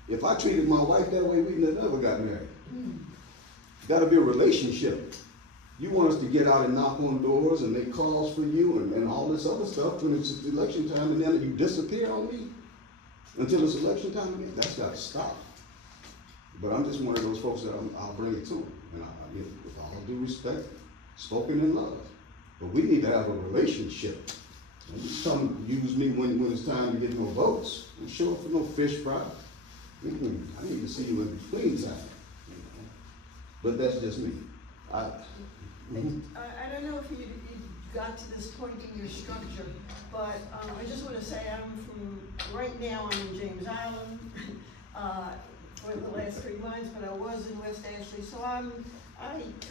if I treated my wife that way, we'd never got married. Gotta be a relationship. You want us to get out and knock on doors and make calls for you and all this other stuff when it's election time, and then you disappear on me until it's election time again. That's gotta stop. But I'm just one of those folks that I'll bring it to them. And with all due respect, spoken in love. But we need to have a relationship. Don't just come use me when it's time to get no votes. Don't show up for no fish fry. I need to see you in between time. But that's just me. I don't know if you got to this point in your structure, but I just want to say right now I'm in James Island for the last 3 months, but I was in West Ashley, so I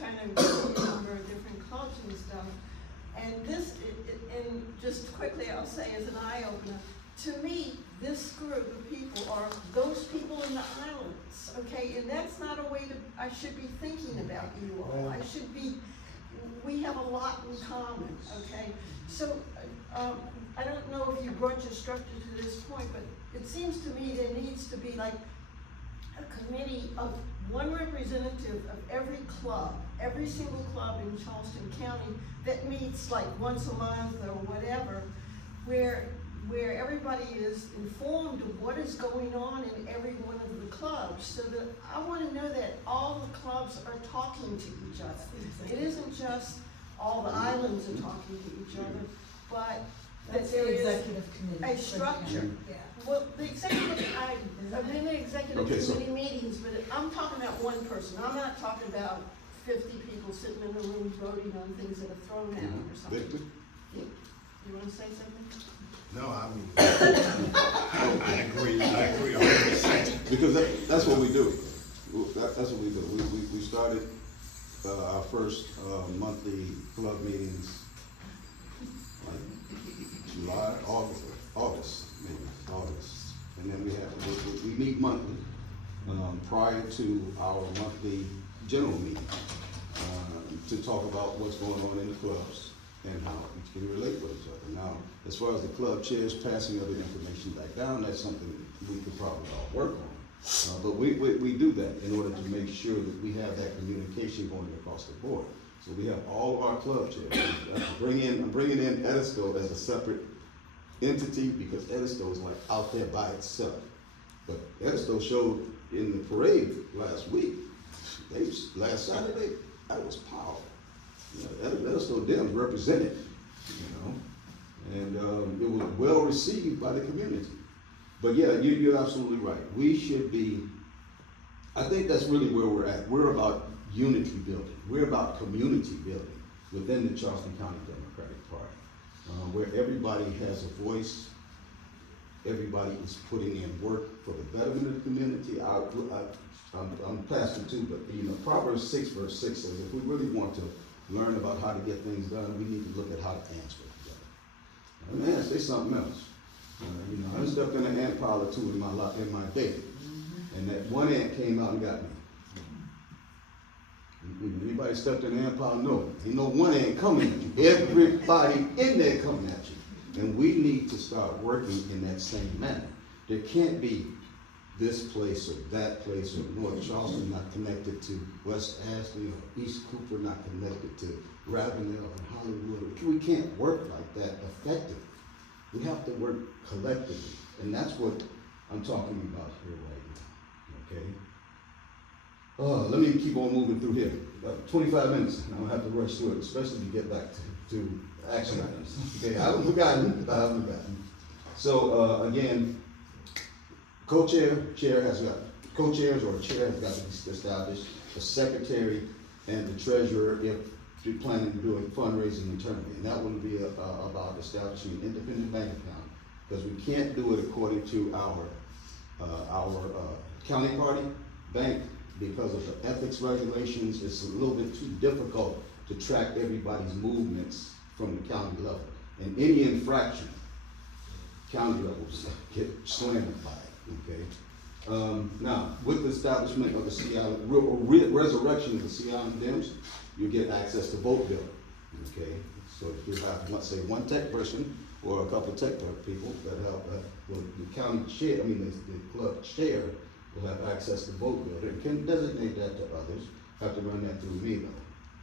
kind of go to a number of different clubs and stuff. And and just quickly I'll say as an eye-opener, to me, this group of people are those people in the islands, okay? And that's not a way I should be thinking about you all. We have a lot in common, okay? So, I don't know if you brought your structure to this point, but it seems to me there needs to be like a committee of one representative of every club, every single club in Charleston County that meets like once a month or whatever, where everybody is informed of what is going on in every one of the clubs, so that I want to know that all the clubs are talking to each other. It isn't just all the islands are talking to each other, but that there is a structure. Well, the executive, I've been in executive committee meetings, but I'm talking about one person. I'm not talking about 50 people sitting in the room voting on things that are thrown out or something. You want to say something? No, I mean, I agree 100%. Because that's what we do. That's what we do. We started our first monthly club meetings like July, August, and then we meet monthly prior to our monthly general meeting to talk about what's going on in the clubs and how each can relate with each other. Now, as far as the club chairs passing other information back down, that's something we could probably all work on. But we do that in order to make sure that we have that communication going across the board. So we have all of our club chairs. I'm bringing in Edisto as a separate entity because Edisto is like out there by itself. But Edisto showed in the parade last week, last Saturday, that was powerful. You know, Edisto Dems represented, you know, and it was well received by the community. But yeah, you're absolutely right. We should be, I think that's really where we're at. We're about unity building. We're about community building within the Charleston County Democratic Party, where everybody has a voice, everybody is putting in work for the betterment of the community. I'm a pastor too, but you know, Proverbs 6 verse 6 says, if we really want to learn about how to get things done, we need to look at how to answer it together. Let me say something else. You know, I stepped in an ant pile or two in my day, and that one ant came out and got me. Anybody stepped in an ant pile? No, ain't no one ant coming at you. Everybody in there coming at you, and we need to start working in that same manner. There can't be this place or that place or North Charleston not connected to West Ashley or East Cooper not connected to Ravenel and Hollywood. We can't work like that effectively. We have to work collectively, and that's what I'm talking about here right now, okay? Let me keep on moving through here. 25 minutes, and I don't have to rush through it, especially to get back to action items. Okay, I haven't forgotten. So, again, chair has got, co-chairs or chair has got to be established, the secretary and the treasurer if you're planning to do fundraising internally. And that will be about establishing an independent bank account, because we can't do it according to our county party bank because of the ethics regulations. It's a little bit too difficult to track everybody's movements from the county level. And any infraction, county levels get slammed by it, okay? Now, with the establishment of the Sea Island, resurrection of the Sea Island Dems, you get access to vote building, okay? So if you have, let's say, one tech person or a couple of tech people that help, well, the county chair, the club chair will have access to vote building, can designate that to others, have to run that through me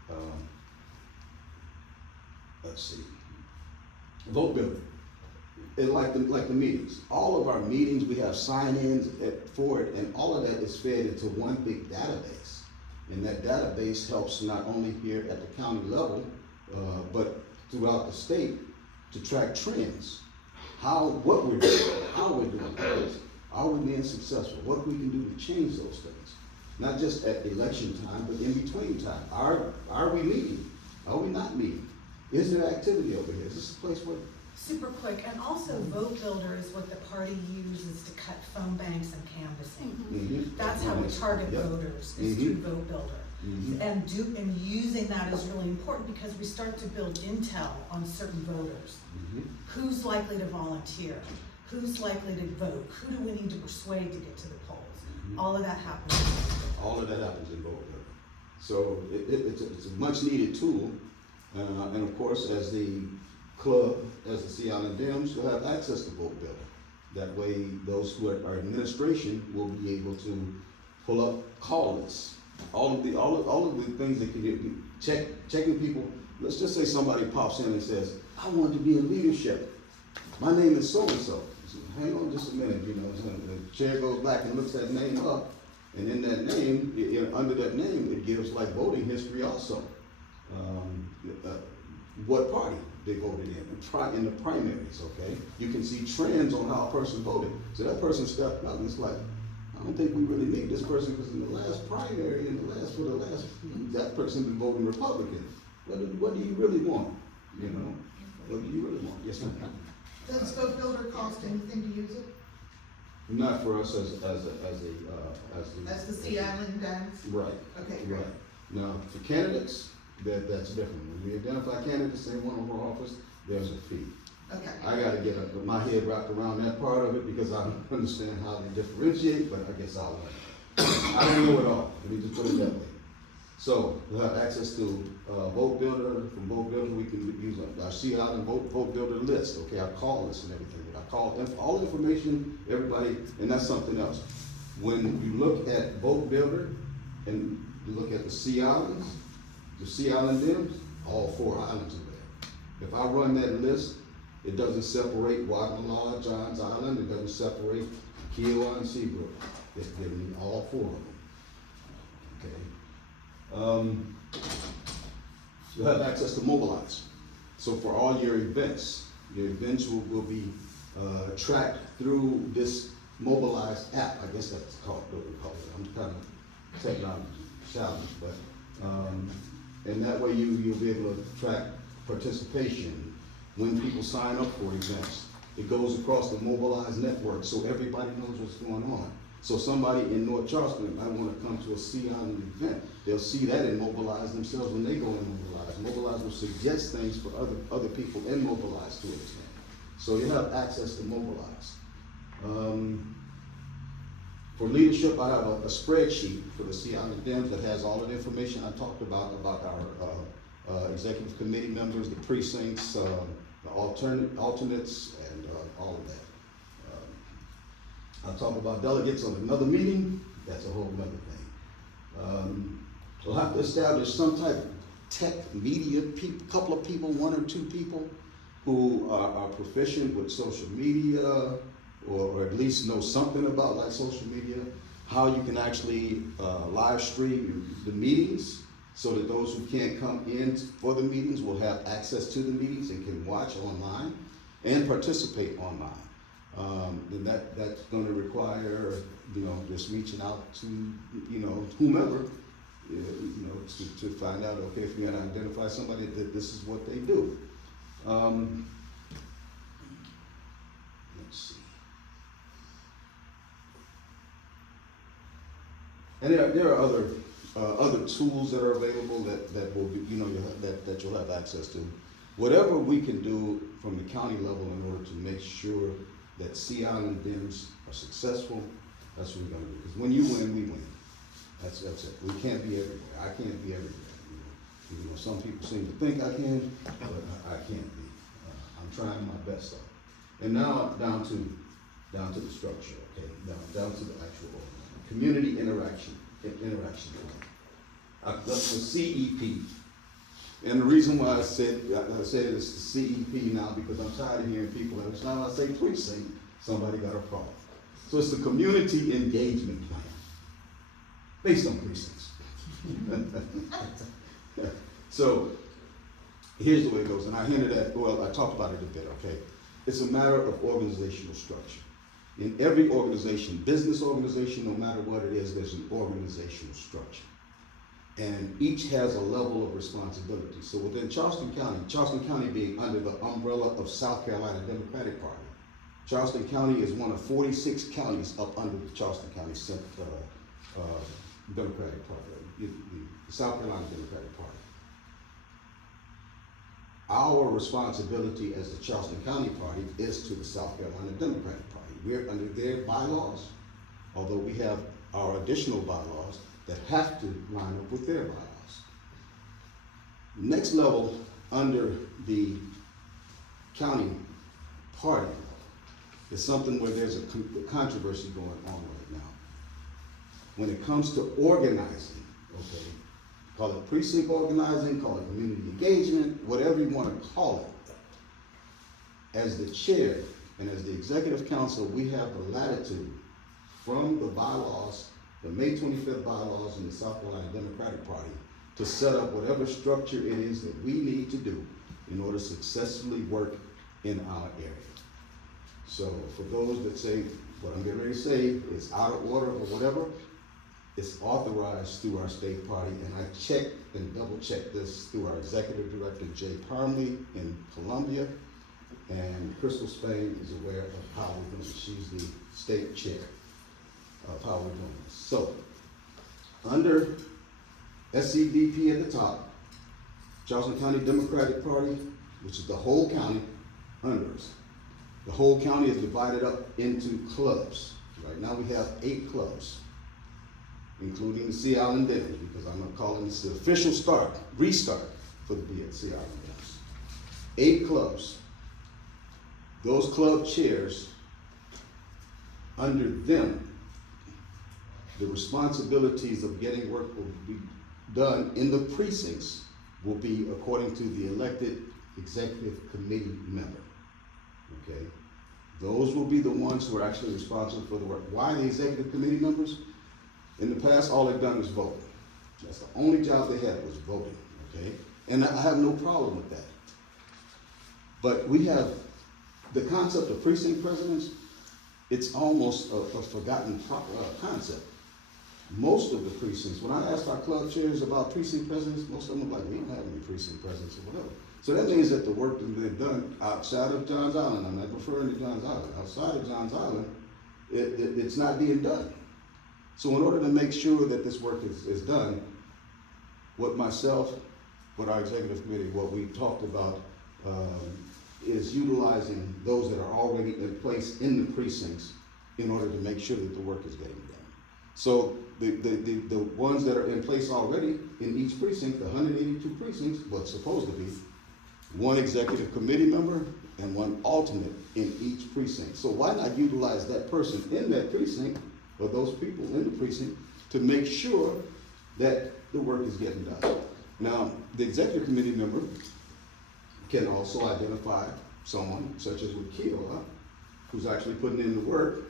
though. Let's see, vote building. And like the meetings, all of our meetings, we have sign-ins for it, and all of that is fed into one big database. And that database helps not only here at the county level, but throughout the state to track trends. What we're doing, how we're doing things. Are we being successful? What we can do to change those things? Not just at election time, but in between time. Are we meeting? Are we not meeting? Is there activity over here? Is this a place where? Super quick, and also Vote Builder is what the party uses to cut phone banks and canvassing. Mm-hmm. That's how we target voters, is through Vote Builder. Mm-hmm. And using that is really important because we start to build intel on certain voters. Mm-hmm. Who's likely to volunteer? Who's likely to vote? Who do we need to persuade to get to the polls? Mm-hmm. All of that happens. All of that happens in Vote Builder. So it's a much needed tool. And of course, as the club, as the Sea Island Dems, will have access to Vote Builder. That way, those who are administration will be able to pull up call lists. All of the things that can do, checking people. Let's just say somebody pops in and says, I want to be in leadership. My name is so-and-so. Hang on just a minute, the chair goes back and looks that name up, and in that name, under that name, it gives like voting history also. What party they voted in the primaries, okay? You can see trends on how a person voted. So that person stepped up and it's like, I don't think we really need this person because in the last primary, that person been voting Republican. What do you really want? What do you really want? Yes, ma'am. Does Vote Builder cost anything to use it? Not for us as the Sea Island Dems? Right. Okay, great. Right. Now, for candidates, that's different. When we identify candidates in one of our office, there's a fee. Okay. I gotta get my head wrapped around that part of it because I don't understand how they differentiate, but I guess I'll learn. I don't know it all. Let me just put it that way. So we'll have access to Vote Builder. From Vote Builder, we can use our Sea Island Vote Builder list. Okay, our call list and everything. I call all information, everybody, and that's something else. When you look at Boat Builder and you look at the Sea Islands, the Sea Island Dims, all 4 islands are there. If I run that list, it doesn't separate Guatemala, Johns Island, it doesn't separate Kiowa and Seabrook. It's giving me all 4 of them, okay? You'll have access to Mobilize. So for all your events will be tracked through this Mobilize app. I guess that's called, what we call it. I'm kind of technology challenged, but, and that way you'll be able to track participation when people sign up for events. It goes across the Mobilize network, so everybody knows what's going on. So somebody in North Charleston might want to come to a Sea Island event. They'll see that and Mobilize themselves when they go in Mobilize. Mobilize will suggest things for other people in Mobilize to attend. So you have access to Mobilize. For leadership, I have a spreadsheet for the Sea Island Dims that has all of the information I talked about our executive committee members, the precincts, the alternates, and all of that. I'll talk about delegates on another meeting. That's a whole other thing. We'll have to establish some type of tech media couple of people, 1 or 2 people who are proficient with social media, or at least know something about like social media, how you can actually live stream the meetings so that those who can't come in for the meetings will have access to the meetings and can watch online and participate online. Then that's going to require, just reaching out to, whomever, to find out, okay, if you're going to identify somebody, that this is what they do. Let's see. And there are other tools that are available that will be, that you'll have access to. Whatever we can do from the county level in order to make sure that Sea Island Dims are successful, that's what we're gonna do. Because when you win, we win. That's it. We can't be everywhere. I can't be everywhere. Some people seem to think I can, but I can't be. I'm trying my best though. And now down to the structure, okay? Down to the actual community interaction plan. The CEP. And the reason why I said it's the CEP now, because I'm tired of hearing people every time I say precinct, somebody got a problem. So it's the community engagement plan, based on precincts. So here's the way it goes, and I hinted at, I talked about it a bit, okay? It's a matter of organizational structure. In every organization, business organization, no matter what it is, there's an organizational structure. And each has a level of responsibility. So within Charleston County being under the umbrella of South Carolina Democratic Party, Charleston County is one of 46 counties up under the Charleston County Democratic Party, the South Carolina Democratic Party. Our responsibility as the Charleston County Party is to the South Carolina Democratic Party. We're under their bylaws, although we have our additional bylaws that have to line up with their bylaws. Next level under the county party is something where there's a controversy going on right now. When it comes to organizing, okay, call it precinct organizing, call it community engagement, whatever you want to call it. As the chair and as the executive council, we have the latitude from the bylaws, the May 25th bylaws in the South Carolina Democratic Party, to set up whatever structure it is that we need to do in order to successfully work in our area. So for those that say, what I'm getting ready to say is out of order or whatever, it's authorized through our state party, and I checked and double checked this through our executive director, Jay Parmley in Columbia, and Crystal Spain is aware of how we're doing it. She's the state chair of how we're doing this. So, under SCDP at the top, Charleston County Democratic Party, which is the whole county under us. The whole county is divided up into clubs. Right now we have 8 clubs, including the Sea Island Dims, because I'm not calling this the official restart for the Sea Island Dims. 8 clubs. Those club chairs, under them, the responsibilities of getting work will be done in the precincts will be according to the elected executive committee member. Okay? Those will be the ones who are actually responsible for the work. Why the executive committee members? In the past, all they've done is vote. That's the only job they had was voting, okay? And I have no problem with that. But we have the concept of precinct presidents, it's almost a forgotten concept. Most of the precincts, when I asked our club chairs about precinct presidents, most of them are like, we don't have any precinct presidents or whatever. So that means that the work that's been done outside of Johns Island, I'm not referring to Johns Island, outside of Johns Island, it's not being done. So in order to make sure that this work is done, what myself, what our executive committee, what we talked about is utilizing those that are already in place in the precincts in order to make sure that the work is getting done. So the ones that are in place already in each precinct, the 182 precincts, what's supposed to be one executive committee member and one alternate in each precinct. So why not utilize that person in that precinct or those people in the precinct to make sure that the work is getting done? Now, the executive committee member can also identify someone, such as with Kiowa, who's actually putting in the work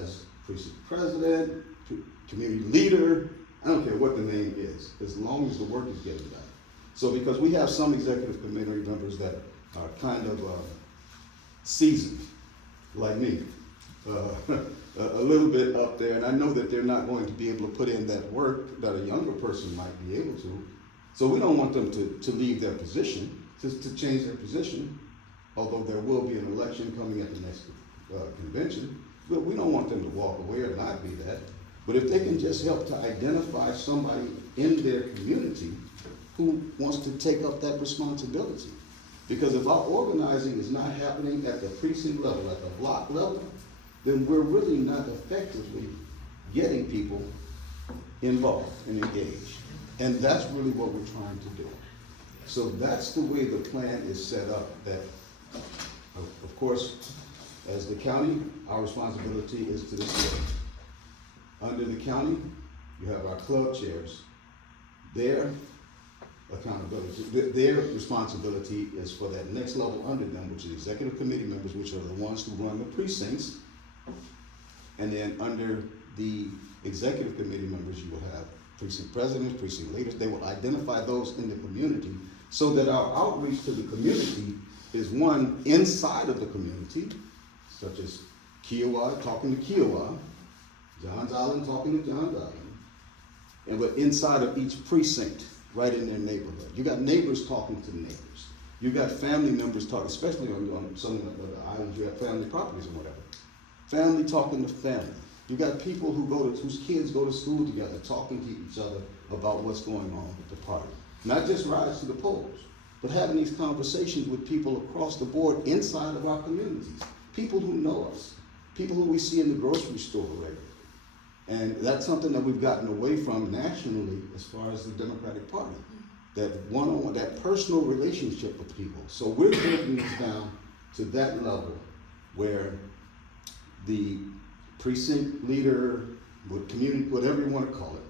as precinct president, community leader, I don't care what the name is, as long as the work is getting done. So because we have some executive committee members that are kind of seasoned, like me, a little bit up there, and I know that they're not going to be able to put in that work that a younger person might be able to. So we don't want them to leave their position, to change their position, although there will be an election coming at the next convention. But we don't want them to walk away or not be that. But if they can just help to identify somebody in their community who wants to take up that responsibility. Because if our organizing is not happening at the precinct level, at the block level, then we're really not effectively getting people involved and engaged. And that's really what we're trying to do. So that's the way the plan is set up, that, of course, as the county, our responsibility is to the city. Under the county, you have our club chairs. Their accountability, their responsibility is for that next level under them, which is executive committee members, which are the ones who run the precincts. And then under the executive committee members, you will have precinct presidents, precinct leaders. They will identify those in the community so that our outreach to the community is one inside of the community, such as Kiowa talking to Kiowa, Johns Island talking to Johns Island, and but inside of each precinct, right in their neighborhood. You got neighbors talking to neighbors. You got family members talking, especially on some of the islands, you have family properties or whatever. Family talking to family. You got people whose kids go to school together, talking to each other about what's going on with the party. Not just rides to the polls, but having these conversations with people across the board inside of our communities. People who know us, people who we see in the grocery store regularly. And that's something that we've gotten away from nationally as far as the Democratic Party. That one-on-one, that personal relationship with people. So we're taking this down to that level where the precinct leader, community, whatever you want to call it,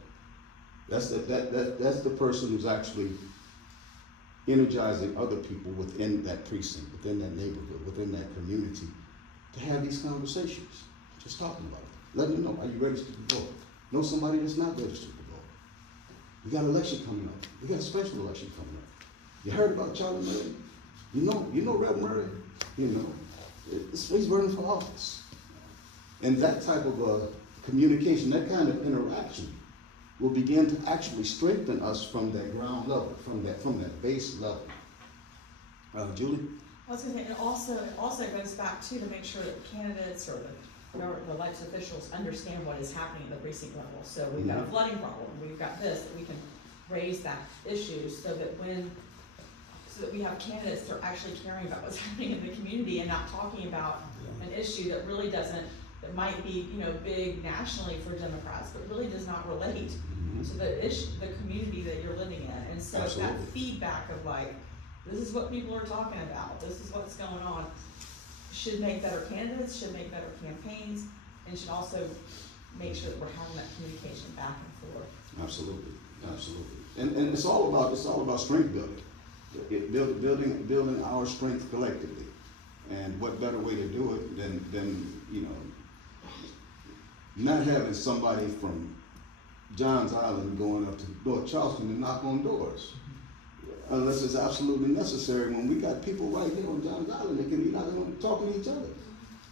that's the person who's actually energizing other people within that precinct, within that neighborhood, within that community, to have these conversations, just talking about it. Let them know, are you registered to vote? Know somebody that's not registered to vote. We got an election coming up. We got a special election coming up. You heard about Charlie Murray? You know Rep. Murray? You know, he's running for office. And that type of communication, that kind of interaction will begin to actually strengthen us from that ground level, from that base level. Julie? I was gonna say, it also goes back to make sure that candidates or the elected officials understand what is happening at the precinct level. So we've got a flooding problem, we've got this, that we can raise that issue so that we have candidates that are actually caring about what's happening in the community and not talking about an issue that really doesn't, that might be, big nationally for Democrats, but really does not relate to the community that you're living in. And so that feedback of this is what people are talking about, this is what's going on, should make better candidates, should make better campaigns, and should also make sure that we're having that communication back and forth. Absolutely, absolutely. And it's all about strength building. Building our strength collectively. And what better way to do it than you know, not having somebody from Johns Island going up to North Charleston to knock on doors. Unless it's absolutely necessary, when we got people right here on Johns Island that can be knocking on, talking to each other.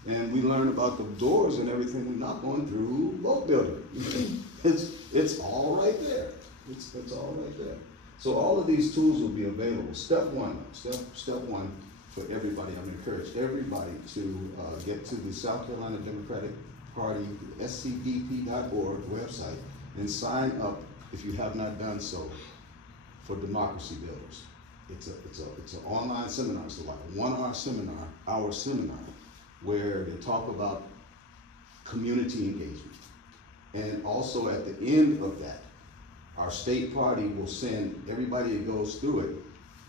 And we learn about the doors and everything we knock on through boat building. It's all right there. It's all right there. So all of these tools will be available. Step one for everybody. I'm encouraged everybody to get to the South Carolina Democratic Party scdp.org website and sign up if you have not done so for Democracy Builders. It's an online seminar. It's like a 1 hour seminar where they talk about community engagement. And also at the end of that, our state party will send everybody that goes through it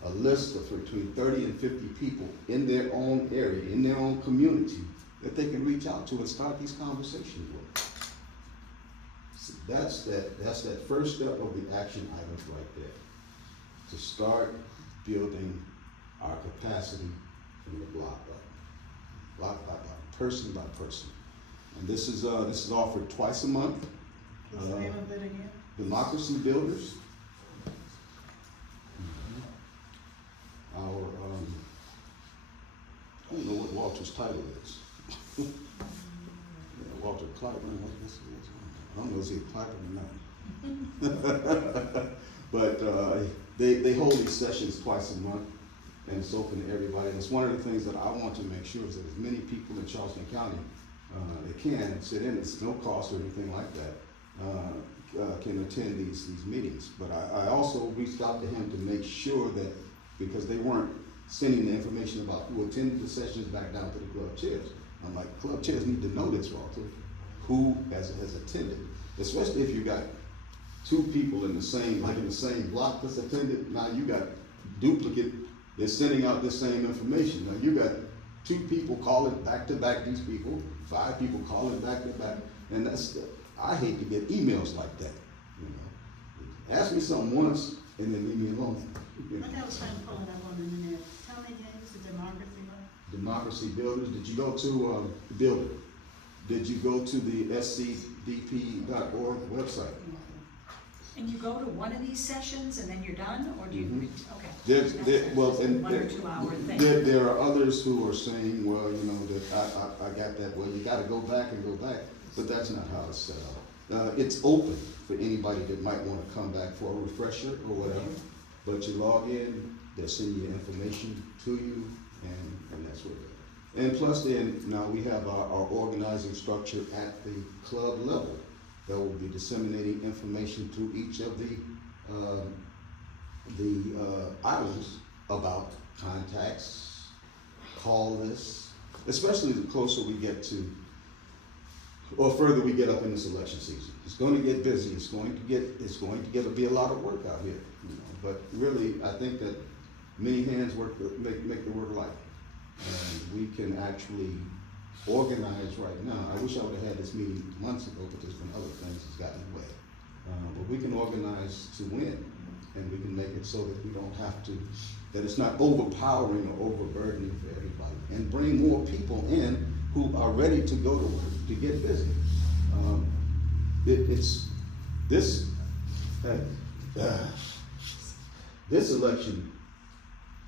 a list of between 30 and 50 people in their own area, in their own community, that they can reach out to and start these conversations with. So that's that first step of the action items right there. To start building our capacity from the block by block, person by person. And this is offered twice a month. What's the name of it again? Democracy Builders. Our, I don't know what Walter's title is. Yeah, Walter Clyburn, I don't know if he's Clyburn or not. But they hold these sessions twice a month, and it's open to everybody. And it's one of the things that I want to make sure is that as many people in Charleston County that can sit in, it's no cost or anything like that, can attend these meetings. But I also reached out to him to make sure that, because they weren't sending the information about who attended the sessions back down to the club chairs. I'm like, club chairs need to know this, Walter, who has attended, especially if you got two people in the same block that's attended. Now you got duplicate, they're sending out the same information. Now you got two people calling back to back these people, 5 people calling back to back, and I hate to get emails like that. You know, ask me something once and then leave me alone. You know? I was trying to pull it up on the internet. Tell me again, it's the Democracy one? Democracy Builders. Did you go to Builder? Did you go to the scdp.org website? And you go to one of these sessions and then you're done, or do you, okay. There's, well, and 1 or 2 hour thing. there are others who are saying, well, you know, that I got that. Well, you got to go back, but that's not how it's set up. It's open for anybody that might want to come back for a refresher or whatever. But you log in, they'll send you information to you, and that's what it is. And plus, then now we have our organizing structure at the club level that will be disseminating information to each of the islands about contacts, call lists, especially the closer we get to, or further we get up in this election season. It's going to get busy. It's going to be a lot of work out here. You know? But really, I think that many hands make the work light, and we can actually organize right now. I wish I would have had this meeting months ago, but there's been other things that's gotten in the way. But we can organize to win, and we can make it so that we don't have to, that it's not overpowering or overburdening for everybody, and bring more people in who are ready to go to work, to get busy. This election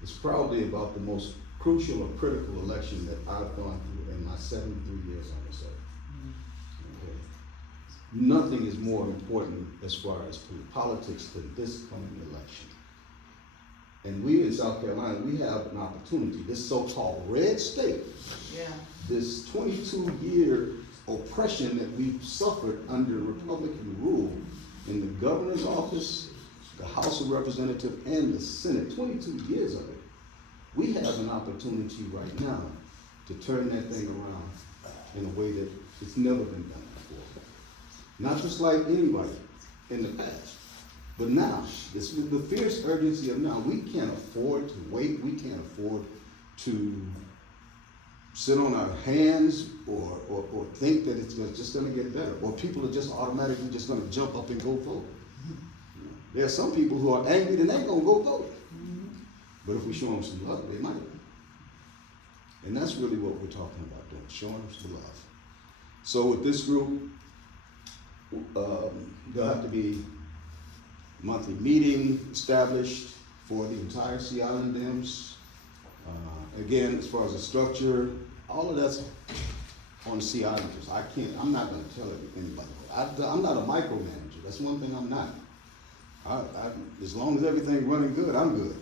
is probably about the most crucial or critical election that I've gone through in my 73 years on this earth. Okay. Nothing is more important as far as politics than this coming election. And we in South Carolina, we have an opportunity, this so-called red state, this 22-year oppression that we've suffered under Republican rule in the governor's office, the House of Representatives, and the Senate, 22 years of it. We have an opportunity right now to turn that thing around in a way that it's never been done before. Not just like anybody in the past, but now, this with the fierce urgency of now. We can't afford to wait. We can't afford to sit on our hands or think that it's just gonna get better, or people are just automatically just gonna jump up and go vote. There are some people who are angry and they ain't gonna go vote. But if we show them some love, they might. And that's really what we're talking about doing, showing them some love. So with this group, there'll have to be monthly meeting established for the entire Sea Island Dams. Again, as far as the structure, all of that's on the Sea Islanders. I'm not gonna tell anybody. I'm not a micromanager. That's one thing I'm not. As long as everything's running good, I'm good.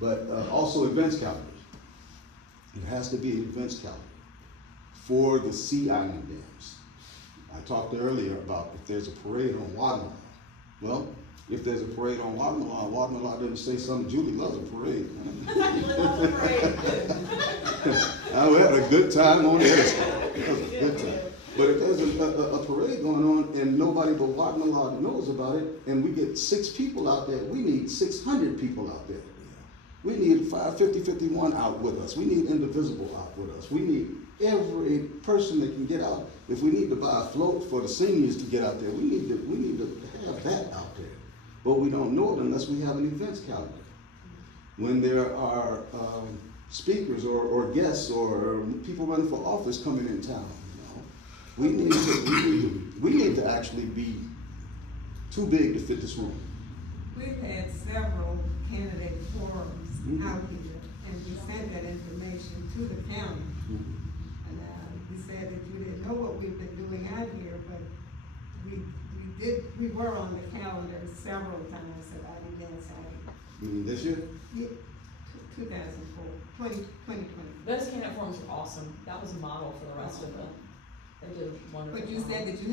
But also events calendar. It has to be an events calendar for the Sea Island Dams. I talked earlier about if there's a parade on Wadmalaw. Well, if there's a parade on Wadmalaw, Wadmalaw didn't say something. Julie loves a parade. We had a good time on there. It was a good time. But if there's a parade going on and nobody but Wadmalaw knows about it, and we get 6 people out there, we need 600 people out there. We need 550-51 out with us. We need Indivisible out with us. We need every person that can get out. If we need to buy a float for the seniors to get out there, we need to have that out there. But we don't know it unless we have an events calendar. When there are speakers or guests or people running for office coming in town, we need to actually be too big to fit this room. We've had several candidate forums out here, and we sent that information to the county. And we said that you didn't know what we've been doing out here, but we were on the calendar several times at Dance Alley. You mean this year? Yeah, 2020. Those candidate forums were awesome. That was a model for the rest of them. They did a wonderful. But you job. said that you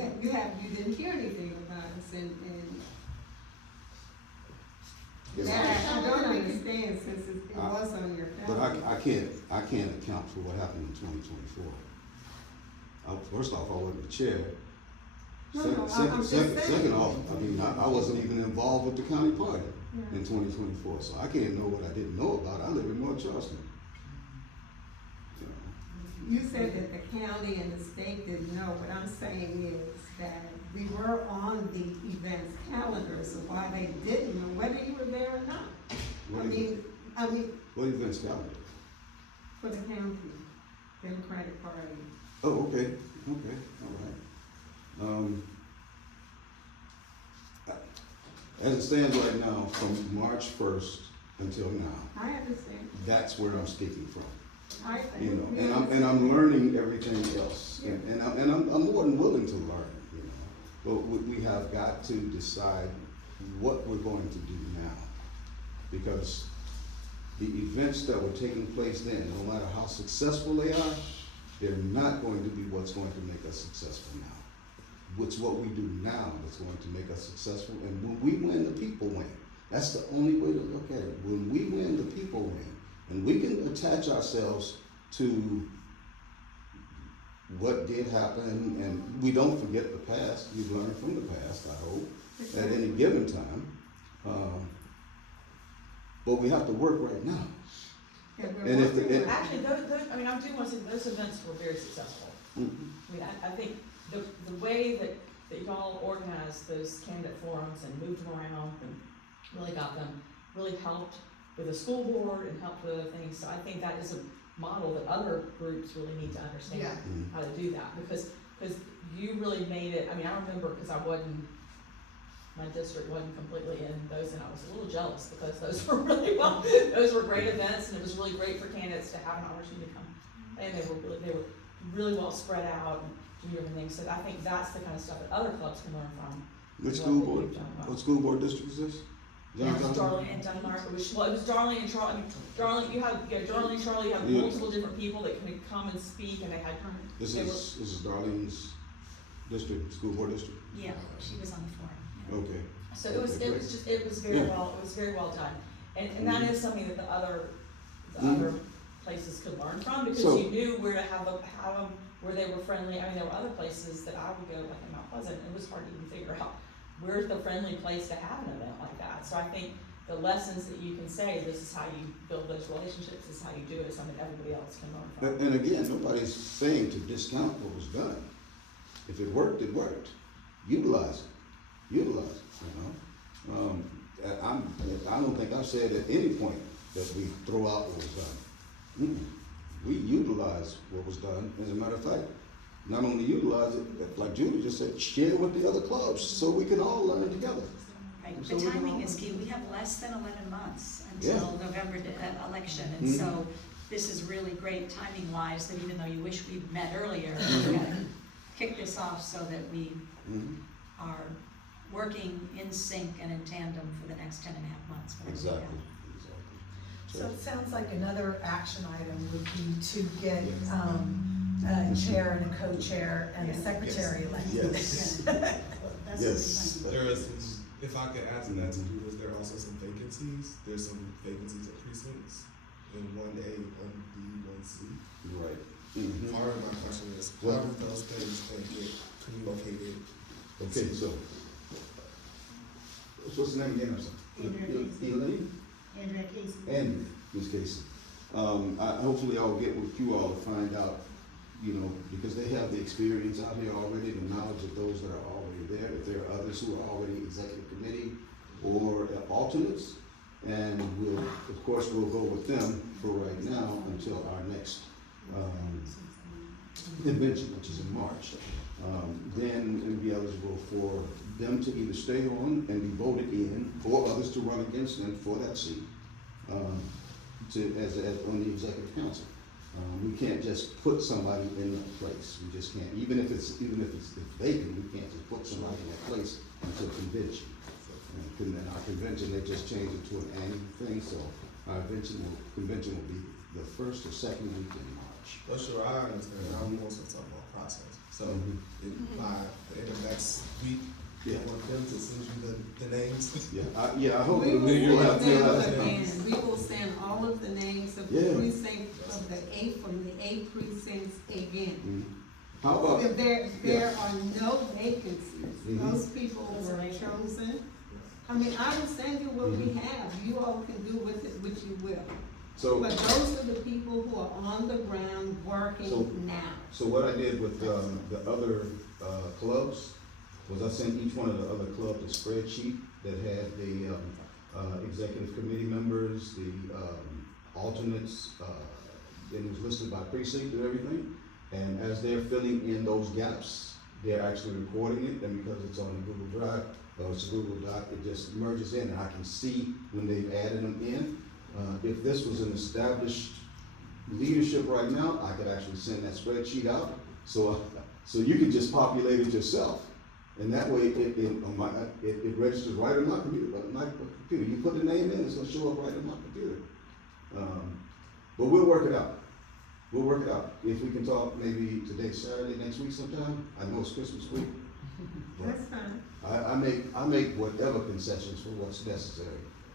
didn't hear anything about us, and that I don't understand since it was on your calendar. But I can't account for what happened in 2024. First off, I wasn't the chair. Second off, I mean, I wasn't even involved with the county party in 2024, so I can't know what I didn't know about. I live in North Charleston. You said that the county and the state didn't know. What I'm saying is that we were on the events calendar, so why they didn't know, whether you were there or not. I mean, What events calendar? for the county, Democratic Party. Oh, okay, all right. As it stands right now, from March 1st until now, I understand. that's where I'm speaking from. We And I'm learning everything else, and I'm more than willing to learn, But we have got to decide what we're going to do now, because the events that were taking place then, no matter how successful they are, they're not going to be what's going to make us successful now. It's what we do now that's going to make us successful, and when we win, the people win. That's the only way to look at it. When we win, the people win. And we can attach ourselves to what did happen, and we don't forget the past. We learn from the past, I hope, at any given time. But we have to work right now. And if Actually, those, I mean, I do want to say those events were very successful. I mean, I think the way that y'all organized those candidate forums and moved them around and really got them, really helped with the school board and helped with other things. So I think that is a model that other groups really need to understand how to do that, because you really made it. I mean, I remember, because my district wasn't completely in those, and I was a little jealous because those were those were great events, and it was really great for candidates to have an opportunity to come, and they were really well spread out and do everything. So I think that's the kind of stuff that other clubs can learn from. Which school board? What school board district is this? It was Darling and Dunbar. It was Darling and Charlie. I mean, Darling, you have Darling and Charlie. You have multiple different people that can come and speak, and they had. This is Darlene's district, school board district. Yeah, she was on the forum. Okay. So it was very well done, and that is something that the other places could learn from, because you knew where to have them, where they were friendly. I mean, there were other places that I would go, like in Mount Pleasant, and it was hard to even figure out where's the friendly place to have an event like that. So I think the lessons that you can say, this is how you build those relationships, this is how you do it, is something everybody else can learn from. And again, nobody's saying to discount what was done. If it worked, it worked. Utilize it, you know? I don't think I've said at any point that we throw out what was done. We utilize what was done. As a matter of fact, not only utilize it, like Julie just said, share with the other clubs so we can all learn together. Right, So the we can timing all- is key. We have less than 11 months Yeah. until November election. And Mhm. so this is really great timing wise, that even though you wish we'd met earlier, we gotta kick this off so that we Mhm. are working in sync and in tandem for the next 10.5 months. whatever we Exactly, have. exactly. So it sounds like another action item would be to get, Yeah. a chair and a co-chair and a secretary elected. Yes. That's what we're Yes. trying to do. There is, if I could add to that too, is there are also some vacancies? There's some vacancies at precincts in 1A, 1B, 1C. You're right. Mhm. Part of my question is, how do those things then get communicated? Okay, so, what's the name again, I'm sorry? Andrea Casey. Elaine? Andrea Casey. And Ms. Casey. Hopefully I'll get with you all to find out, you know, because they have the experience out here already, the knowledge of those that are already there. If there are others who are already executive committee or alternates, and we'll, of course, we'll go with them for right now until our next, convention, which is in March. Then it will be eligible for them to either stay on and be voted in, or others to run against them for that seat, as on the executive council. We can't just put somebody in that place. We just can't, even if it's vacant, we can't just put somebody in that place until convention. And then our convention, they just changed it to an annual thing, so our convention will be the first or second week in March. Well, sure, I understand. I'm more so talking about process. So if by the end of next week, Yeah. I want them to send you the names. I hope We we'll will have, send we'll them have. again. We will send all of the names of the Yeah. precincts of the from the 8 precincts again. Mhm. How about, If there are no vacancies, Mhm. those people were chosen. I mean, I will send you what we have, you all can do with it what you will. so, But those are the people who are on the ground So- working now. so what I did with, the other, clubs was I sent each one of the other clubs a spreadsheet that had the, executive committee members, the, alternates, and it was listed by precinct and everything. And as they're filling in those gaps, they're actually recording it, and because it's on a Google Drive, it's a Google Doc, it just merges in, and I can see when they've added them in. If this was an established leadership right now, I could actually send that spreadsheet out, so you can just populate it yourself. And that way, it registers right on my computer, You put the name in, it's gonna show up right on my computer. But we'll work it out. We'll work it out. If we can talk maybe today, Saturday, next week sometime, I know it's Christmas week. but That's fine. I make whatever concessions for what's necessary,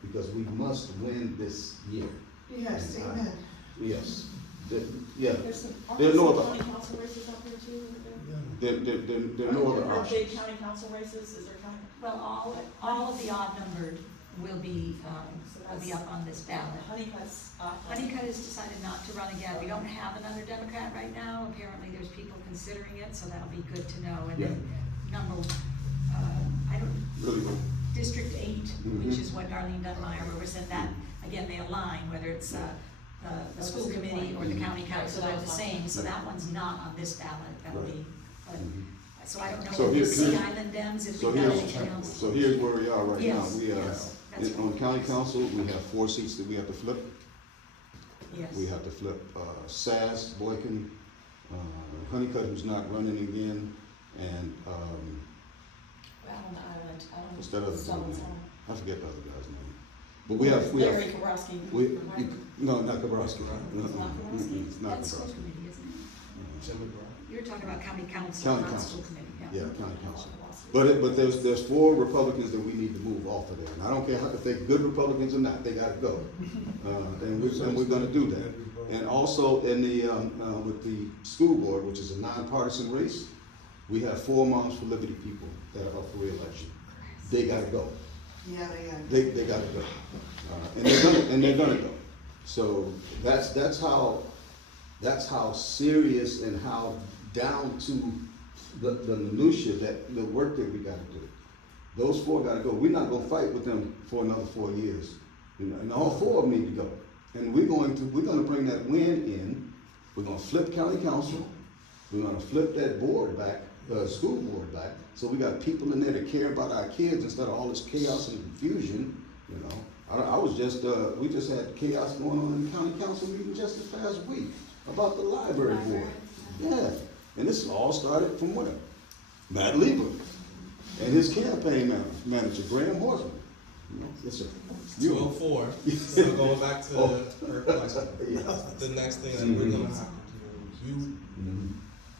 because we must win this year. Yes, And I- amen. Yes, yeah, There's some, aren't There are there no some other- county council races out there too? there are no other Aren't there big options. county council races, is there county? Well, all of the odd numbered will be up on this ballot. Honeycutt's, Honeycutt has decided not to run again. We don't have another Democrat right now. Apparently, there's people considering it, so that'll be good to know. And then Really good. District 8, which Mhm. is what Darlene Dunmeyer represents, that, again, they align, whether it's the school committee or the county council, they're the same, so that one's not on this ballot. That'll be, but, so I don't know So what the here- Sea Island Dems, if So we've got here's, anything else. so here's where we are right now. Yes, We yes, that's on right. county council, we have 4 seats that we have to flip. Yes. We have to flip, Sass, Boykin, Honeycutt, who's not running again, and, out on the island, what's that other Southern guy's name? Zone. I forget the other guy's name. But we have, Larry Kabrowski. no, not Kabrowski. It's not Kabrowski? It's not That's school Kabrowski. committee, isn't it? Jim McGraw. You're talking about county council, County not council. school committee, Yeah, county council. But there's 4 Republicans that we need to move off of there, and I don't care if they're good Republicans or not, they gotta go. And we're gonna do that. And also in the, with the school board, which is a nonpartisan race, we have 4 Moms for Liberty people that are up for reelection. They gotta go. Yeah, they are. They gotta go. And they're gonna go. So that's how serious and how down to the minutia that the work that we gotta do. Those four gotta go. We're not gonna fight with them for another 4 years. You know, and all four of them need to go. And we're gonna bring that win in. We're gonna flip county council. We're gonna flip that board back, school board back. So we got people in there that care about our kids instead of all this chaos and confusion, you know. We just had chaos going on in the county council meeting just this past week about the library board. Yeah, and this all started from where? Matt Lieber and his campaign manager, Graham Horseman. You know, yes, sir. 204, so going back to her question, Yeah. the next thing that we're gonna have to do,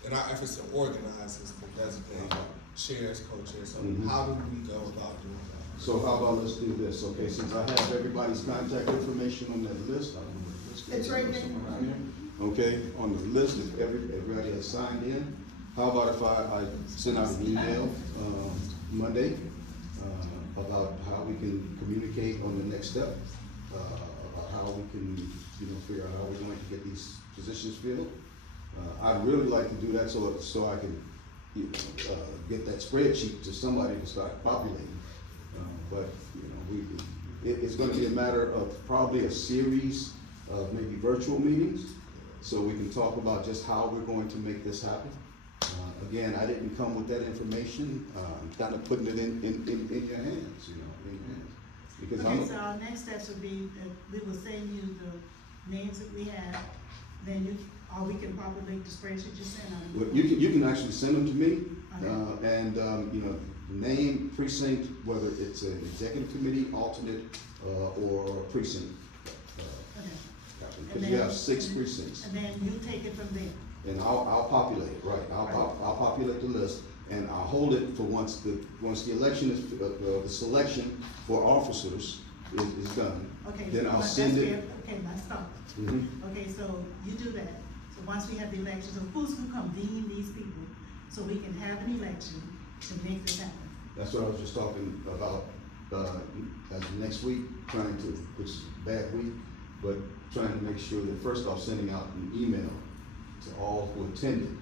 in our efforts to organize is to designate chairs, co-chairs, so how do we go about doing that? So how about let's do this, okay, since I have everybody's contact information on that list, I don't know, let's get It's right there. somewhere around here. Okay, on the list, if everybody has signed in, how about if I send out an email, Monday, about how we can communicate on the next step, about how we can, you know, figure out how we're going to get these positions filled. I'd really like to do that so I can, get that spreadsheet to somebody to start populating. But, you know, it's gonna be a matter of probably a series of maybe virtual meetings, so we can talk about just how we're going to make this happen. Again, I didn't come with that information, I'm kind of putting it in your hands, you know, in your hands. Because Okay, so our next steps would be that we will send you the names that we have, then or we can populate the spreadsheet you sent out. Well, you can actually send them to me, Okay. and, you know, name, precinct, whether it's an executive committee, alternate, or precinct. Okay. Because you have 6 precincts, And then you take it from there. and I'll populate it, right, I'll populate the list, and I'll hold it for once the election is, the selection for officers is done. Okay. Then so I'll that's send it. fair. Okay, now stop. Mhm. Okay, so you do that. So once we have the election, so who's gonna convene these people so we can have an election to make this happen? That's what I was just talking about, as next week, which is a bad week, but trying to make sure that first off, sending out an email to all who attended,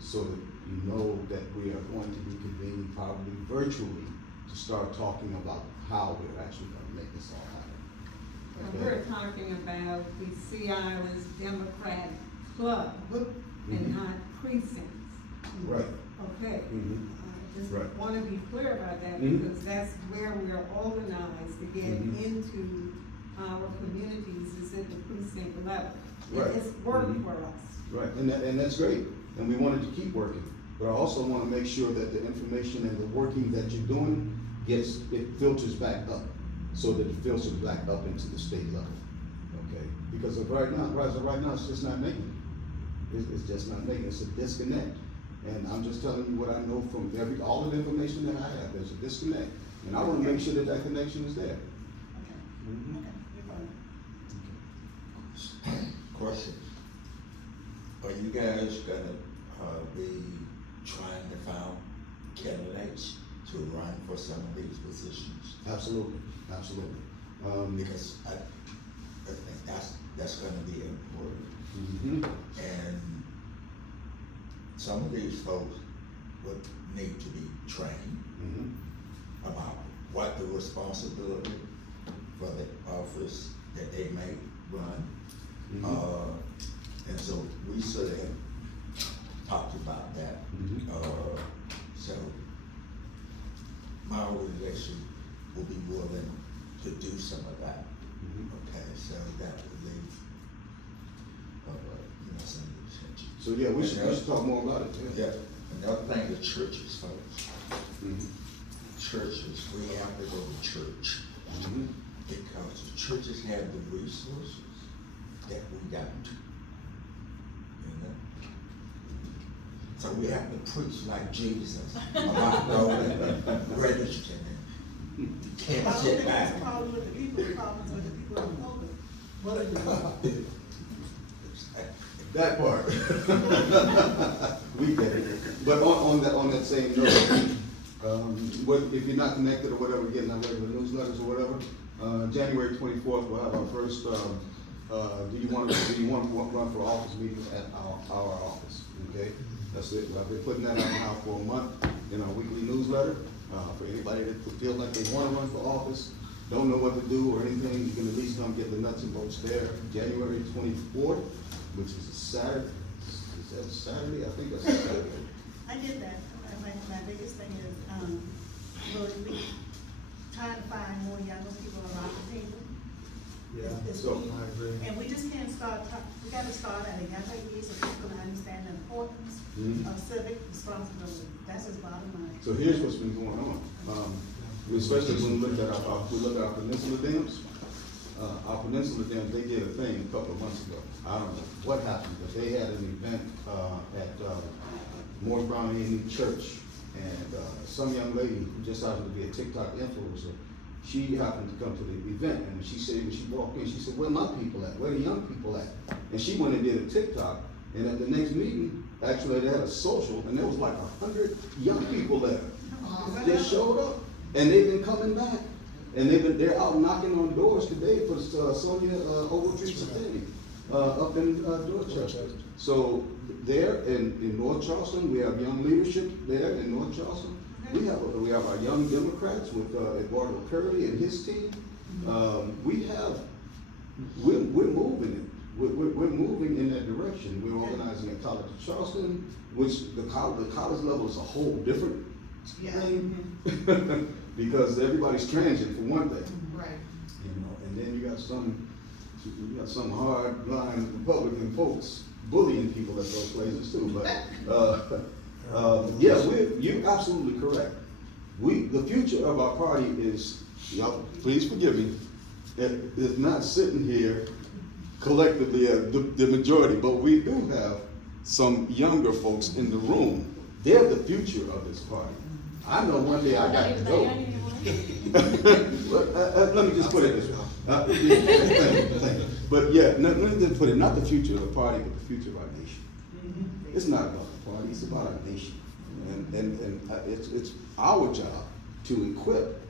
so that you know that we are going to be convening probably virtually to start talking about how we're actually gonna make this all happen. And we're talking about the Sea Islands Democrat Club and not precincts. Right. Okay. Mhm. Just Right. wanna be clear about that, Mhm. because that's where we're organized to get Mhm. into our communities, is at the precinct level. Right. It's worked Mhm. for us. Right, and that's great, and we wanted to keep working, but I also wanna make sure that the information and the working that you're doing it filters back up, so that it filters back up into the state level, okay? Because of right now, it's just not making it. It's just not making it, it's a disconnect. And I'm just telling you what I know from all of the information that I have, there's a disconnect, and I wanna make sure that connection is there. Okay, Mhm. okay, you're fine. Question. Are you guys gonna, be trying to find candidates to run for some of these positions? Absolutely. Because I think that's gonna be important. Mhm. And some of these folks would need to be trained Mhm. about what the responsibility for the office that they may run. Mhm. And so we sort of have talked about that. Mhm. So my organization will be willing to do some of that. Mhm. Okay, so that would leave, some attention. So, yeah, we should talk more about it, Yeah, another thing, the churches, folks. Mhm. Churches, we have to go to church. Mhm. Because the churches have the resources that we don't. You know? So we have to preach like Jesus about going and registering. You can't I don't sit think back. it's a problem with the people, the problem is with the people in the pulpit. That part. We get it. But on that same note, What, if you're not connected or whatever, getting our regular newsletters or whatever, January 24th, we'll have our first, do you want to run for office meeting at our office, okay? That's it. I've been putting that out now for a month in our weekly newsletter. For anybody that feels like they want to run for office, don't know what to do or anything, you can at least come get the nuts and bolts there. January 24th, which is a Saturday. Is that a Saturday? I think that's a Saturday. I did that. My biggest thing is, will we try to find more younger people around the table? Yeah, It's so key. I agree. And we just can't we gotta start at a younger age so people can understand the importance Mhm. of civic responsibility. That's his bottom line. So here's what's been going on. Especially when we look at our peninsula dams. Our peninsula dams, they did a thing a couple of months ago. I don't know what happened, but they had an event, at, Morris Brown A&E Church. And, some young lady who just happened to be a TikTok influencer, she happened to come to the event, and she said, when she walked in, she said, where my people at? Where the young people at? And she went and did a TikTok, and at the next meeting, actually, they had a social, and there was like 100 young people there. Just showed up, and they've been coming back, and they're out knocking on doors today for Sonia Ogletree's thing, up in Dorchester. So there in North Charleston, we have young leadership there in North Charleston. We have our young Democrats with Eduardo Curry and his team. We're moving it. We're moving in that direction. We're organizing at College of Charleston, which the college level is a whole different thing. Because everybody's transient for one thing. Right. You know, and then you got some hard line Republican folks bullying people at those places too. But yeah, you're absolutely correct. The future of our party is, y'all, please forgive me, is not sitting here collectively the majority, but we do have some younger folks in the room. They're the future of this party. I know one day I got to go. Let me just put it this way. But yeah, let me just put it, not the future of the party, but the future of our nation. It's not about the party, it's about our nation. And it's our job to equip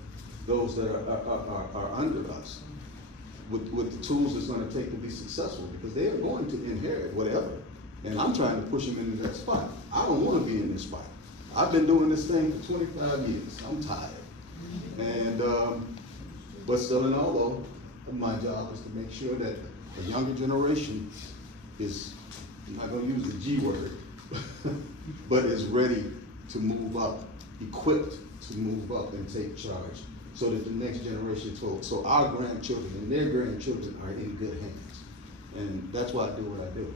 those that are under us with the tools it's gonna take to be successful, because they are going to inherit whatever. And I'm trying to push them into that spot. I don't wanna be in this spot. I've been doing this thing for 25 years. I'm tired. And, but still in all though, my job is to make sure that the younger generation is, I'm not gonna use the G word, but is ready to move up, equipped to move up and take charge, so that the next generation, so our grandchildren and their grandchildren are in good hands. And that's why I do what I do.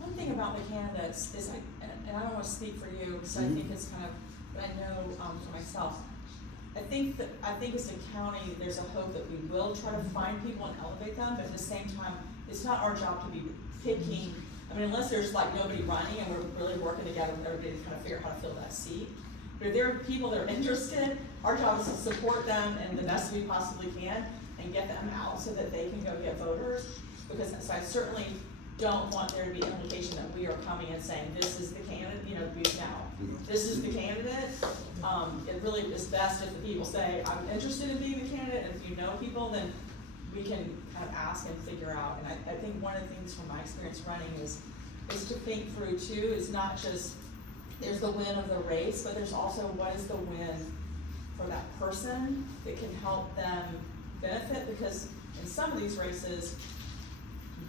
One thing about the candidates is, and I don't want to speak for you, because I think it's kind of, but I know for myself, I think as a county, there's a hope that we will try to find people and elevate them, but at the same time, it's not our job to be picking, I mean, unless there's like nobody running and we're really working together with everybody to kind of figure out how to fill that seat. But if there are people that are interested, our job is to support them in the best we possibly can and get them out so that they can go get voters. Because so I certainly don't want there to be an implication that we are coming and saying, this is the candidate, this is the candidate. It really is best if the people say, I'm interested in being the candidate, and if you know people, then we can kind of ask and figure out. And I think one of the things from my experience running is to think through too, is not just, there's the win of the race, but there's also what is the win for that person that can help them benefit, because in some of these races,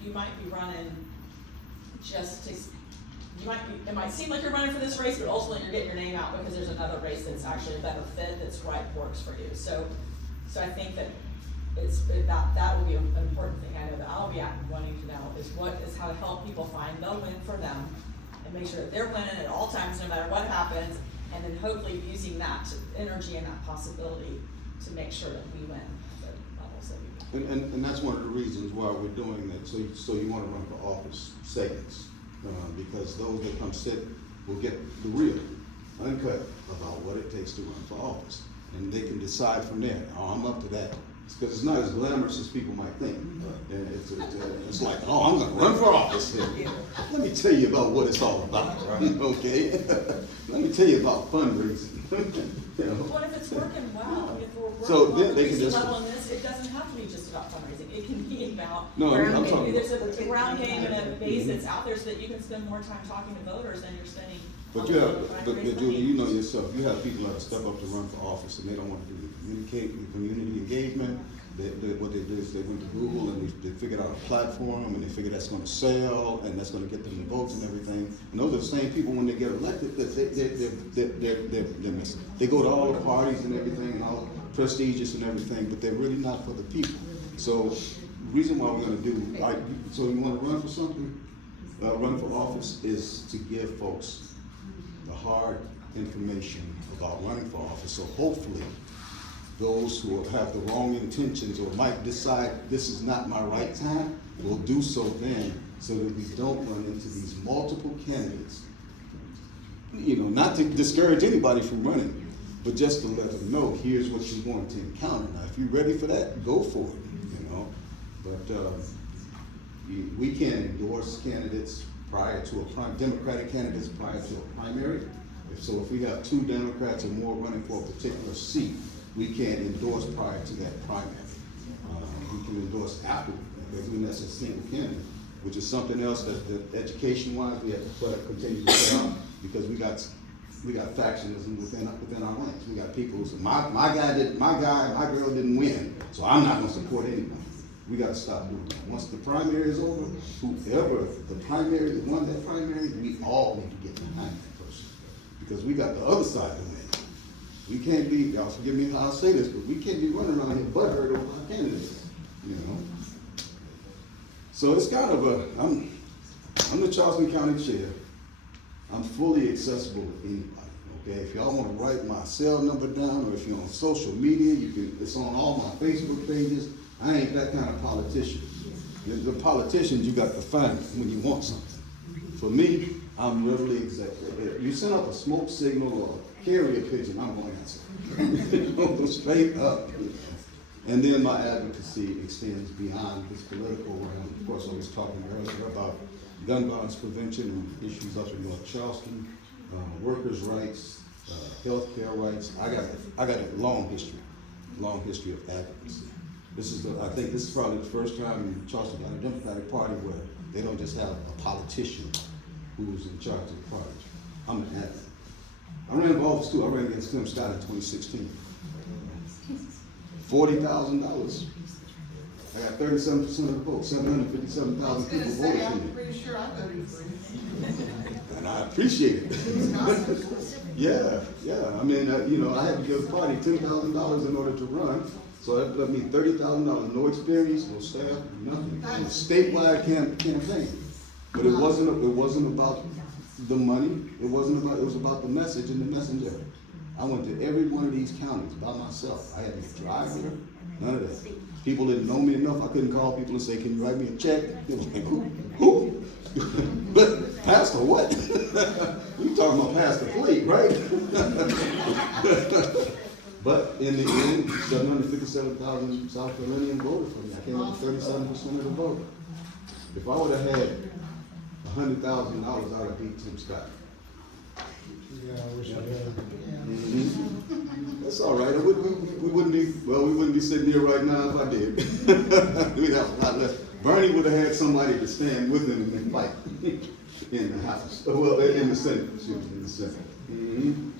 you might be running just to, it might seem like you're running for this race, but ultimately you're getting your name out because there's another race that's actually a better fit, that's right, works for you. So I think that that will be an important thing. I know that I'll be wanting to know is how to help people find the win for them and make sure that they're winning at all times, no matter what happens, and then hopefully using that energy and that possibility to make sure that we win at the levels that we do. And that's one of the reasons why we're doing that, so you want to run for office seconds, because those that come sit will get the real, uncut about what it takes to run for office, and they can decide from there. Oh, I'm up to that, because it's not as glamorous as people might think. It's like, oh, I'm going to run for office. Let me tell you about what it's all about, okay? Let me tell you about fundraising. You know? Well, if it's working well, if we're So working then on they the can basic just- level on this, it doesn't have to be just about fundraising. It can be about. No, I'm maybe talking there's about. a ground game and a base that's out there so that you can spend more time talking to voters than you're spending. But on you the have, phone trying to but raise Julie, money. you know yourself, you have people that step up to run for office and they don't want to do the community engagement. What they do is they went to Google and they figured out a platform and they figured that's gonna sell and that's gonna get them the votes and everything. And those are the same people when they get elected, they're missing. They go to all the parties and everything and all prestigious and everything, but they're really not for the people. So, the reason why we're gonna do, so you wanna run for something? Run for office is to give folks the hard information about running for office. So hopefully, those who have the wrong intentions or might decide this is not my right time will do so then, so that we don't run into these multiple candidates. You know, not to discourage anybody from running, but just to let them know, here's what you want to encounter. Now, if you're ready for that, go for it, you know. But we can't endorse candidates prior to Democratic candidates prior to a primary. So if we have 2 Democrats or more running for a particular seat, we can't endorse prior to that primary. We can endorse after, because that's a single candidate, which is something else that education-wise we have to continue to put out, because we got factionism within our ranks. We got people who say, my girl didn't win, so I'm not gonna support anyone. We gotta stop doing that. Once the primary is over, whoever the primary that won that primary, we all need to get behind that person. Because we got the other side to win. We can't be, y'all forgive me how I say this, but we can't be running around here butthurt over our candidates, you know? So it's kind of I'm the Charleston County Chair. I'm fully accessible to anybody, okay? If y'all wanna write my cell number down, or if you're on social media, it's on all my Facebook pages. I ain't that kind of politician. The politicians, you got to find when you want something. For me, I'm readily acceptable. You send up a smoke signal or a carrier pigeon, I'm going to answer. Straight up. And then my advocacy extends beyond this political realm. Of course, I was talking earlier about gun violence prevention and issues up in North Charleston, workers' rights, healthcare rights. I got a long history of advocacy. I think this is probably the first time in Charleston County Democratic Party where they don't just have a politician who's in charge of the party. I'm an advocate. I ran for office too. I ran against Tim Scott in 2016. $40,000. I got 37% of the vote. 757,000 people voted for me. Pretty sure I voted for you. And I appreciate it. Yeah. I mean, I had to give the party $10,000 in order to run. So that means $30,000, no experience, no staff, nothing. It was a statewide campaign. But it wasn't about the money. It was about the message and the messenger. I went to every one of these counties by myself. I had to drive there, none of that. People didn't know me enough. I couldn't call people and say, can you write me a check? They was like, who? But Pastor what? You talking about Pastor Fleet, right? But in the end, 757,000 South Carolinians voted for me. I came up with 37% of the vote. If I would have had $100,000, I would have beat Tim Scott. Yeah, I wish I had. Mm-hmm. That's all right. We wouldn't be sitting here right now if I did. We'd have a lot less. Bernie would have had somebody to stand with him and fight in the House. Well, in the Senate, excuse me, in the Senate. Mm-hmm.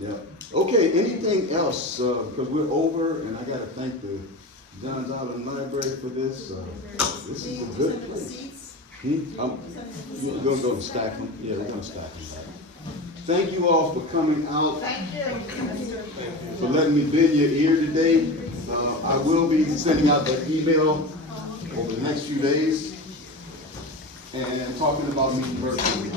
Yeah. Okay, anything else? Because we're over, and I got to thank the Johns Island Library for this. This is a good place. We're going to go and stack them. Yeah, we're going to stack them back. Thank you all for coming out. Thank you. For letting me bend your ear today. I will be sending out that email over the next few days and talking about me personally.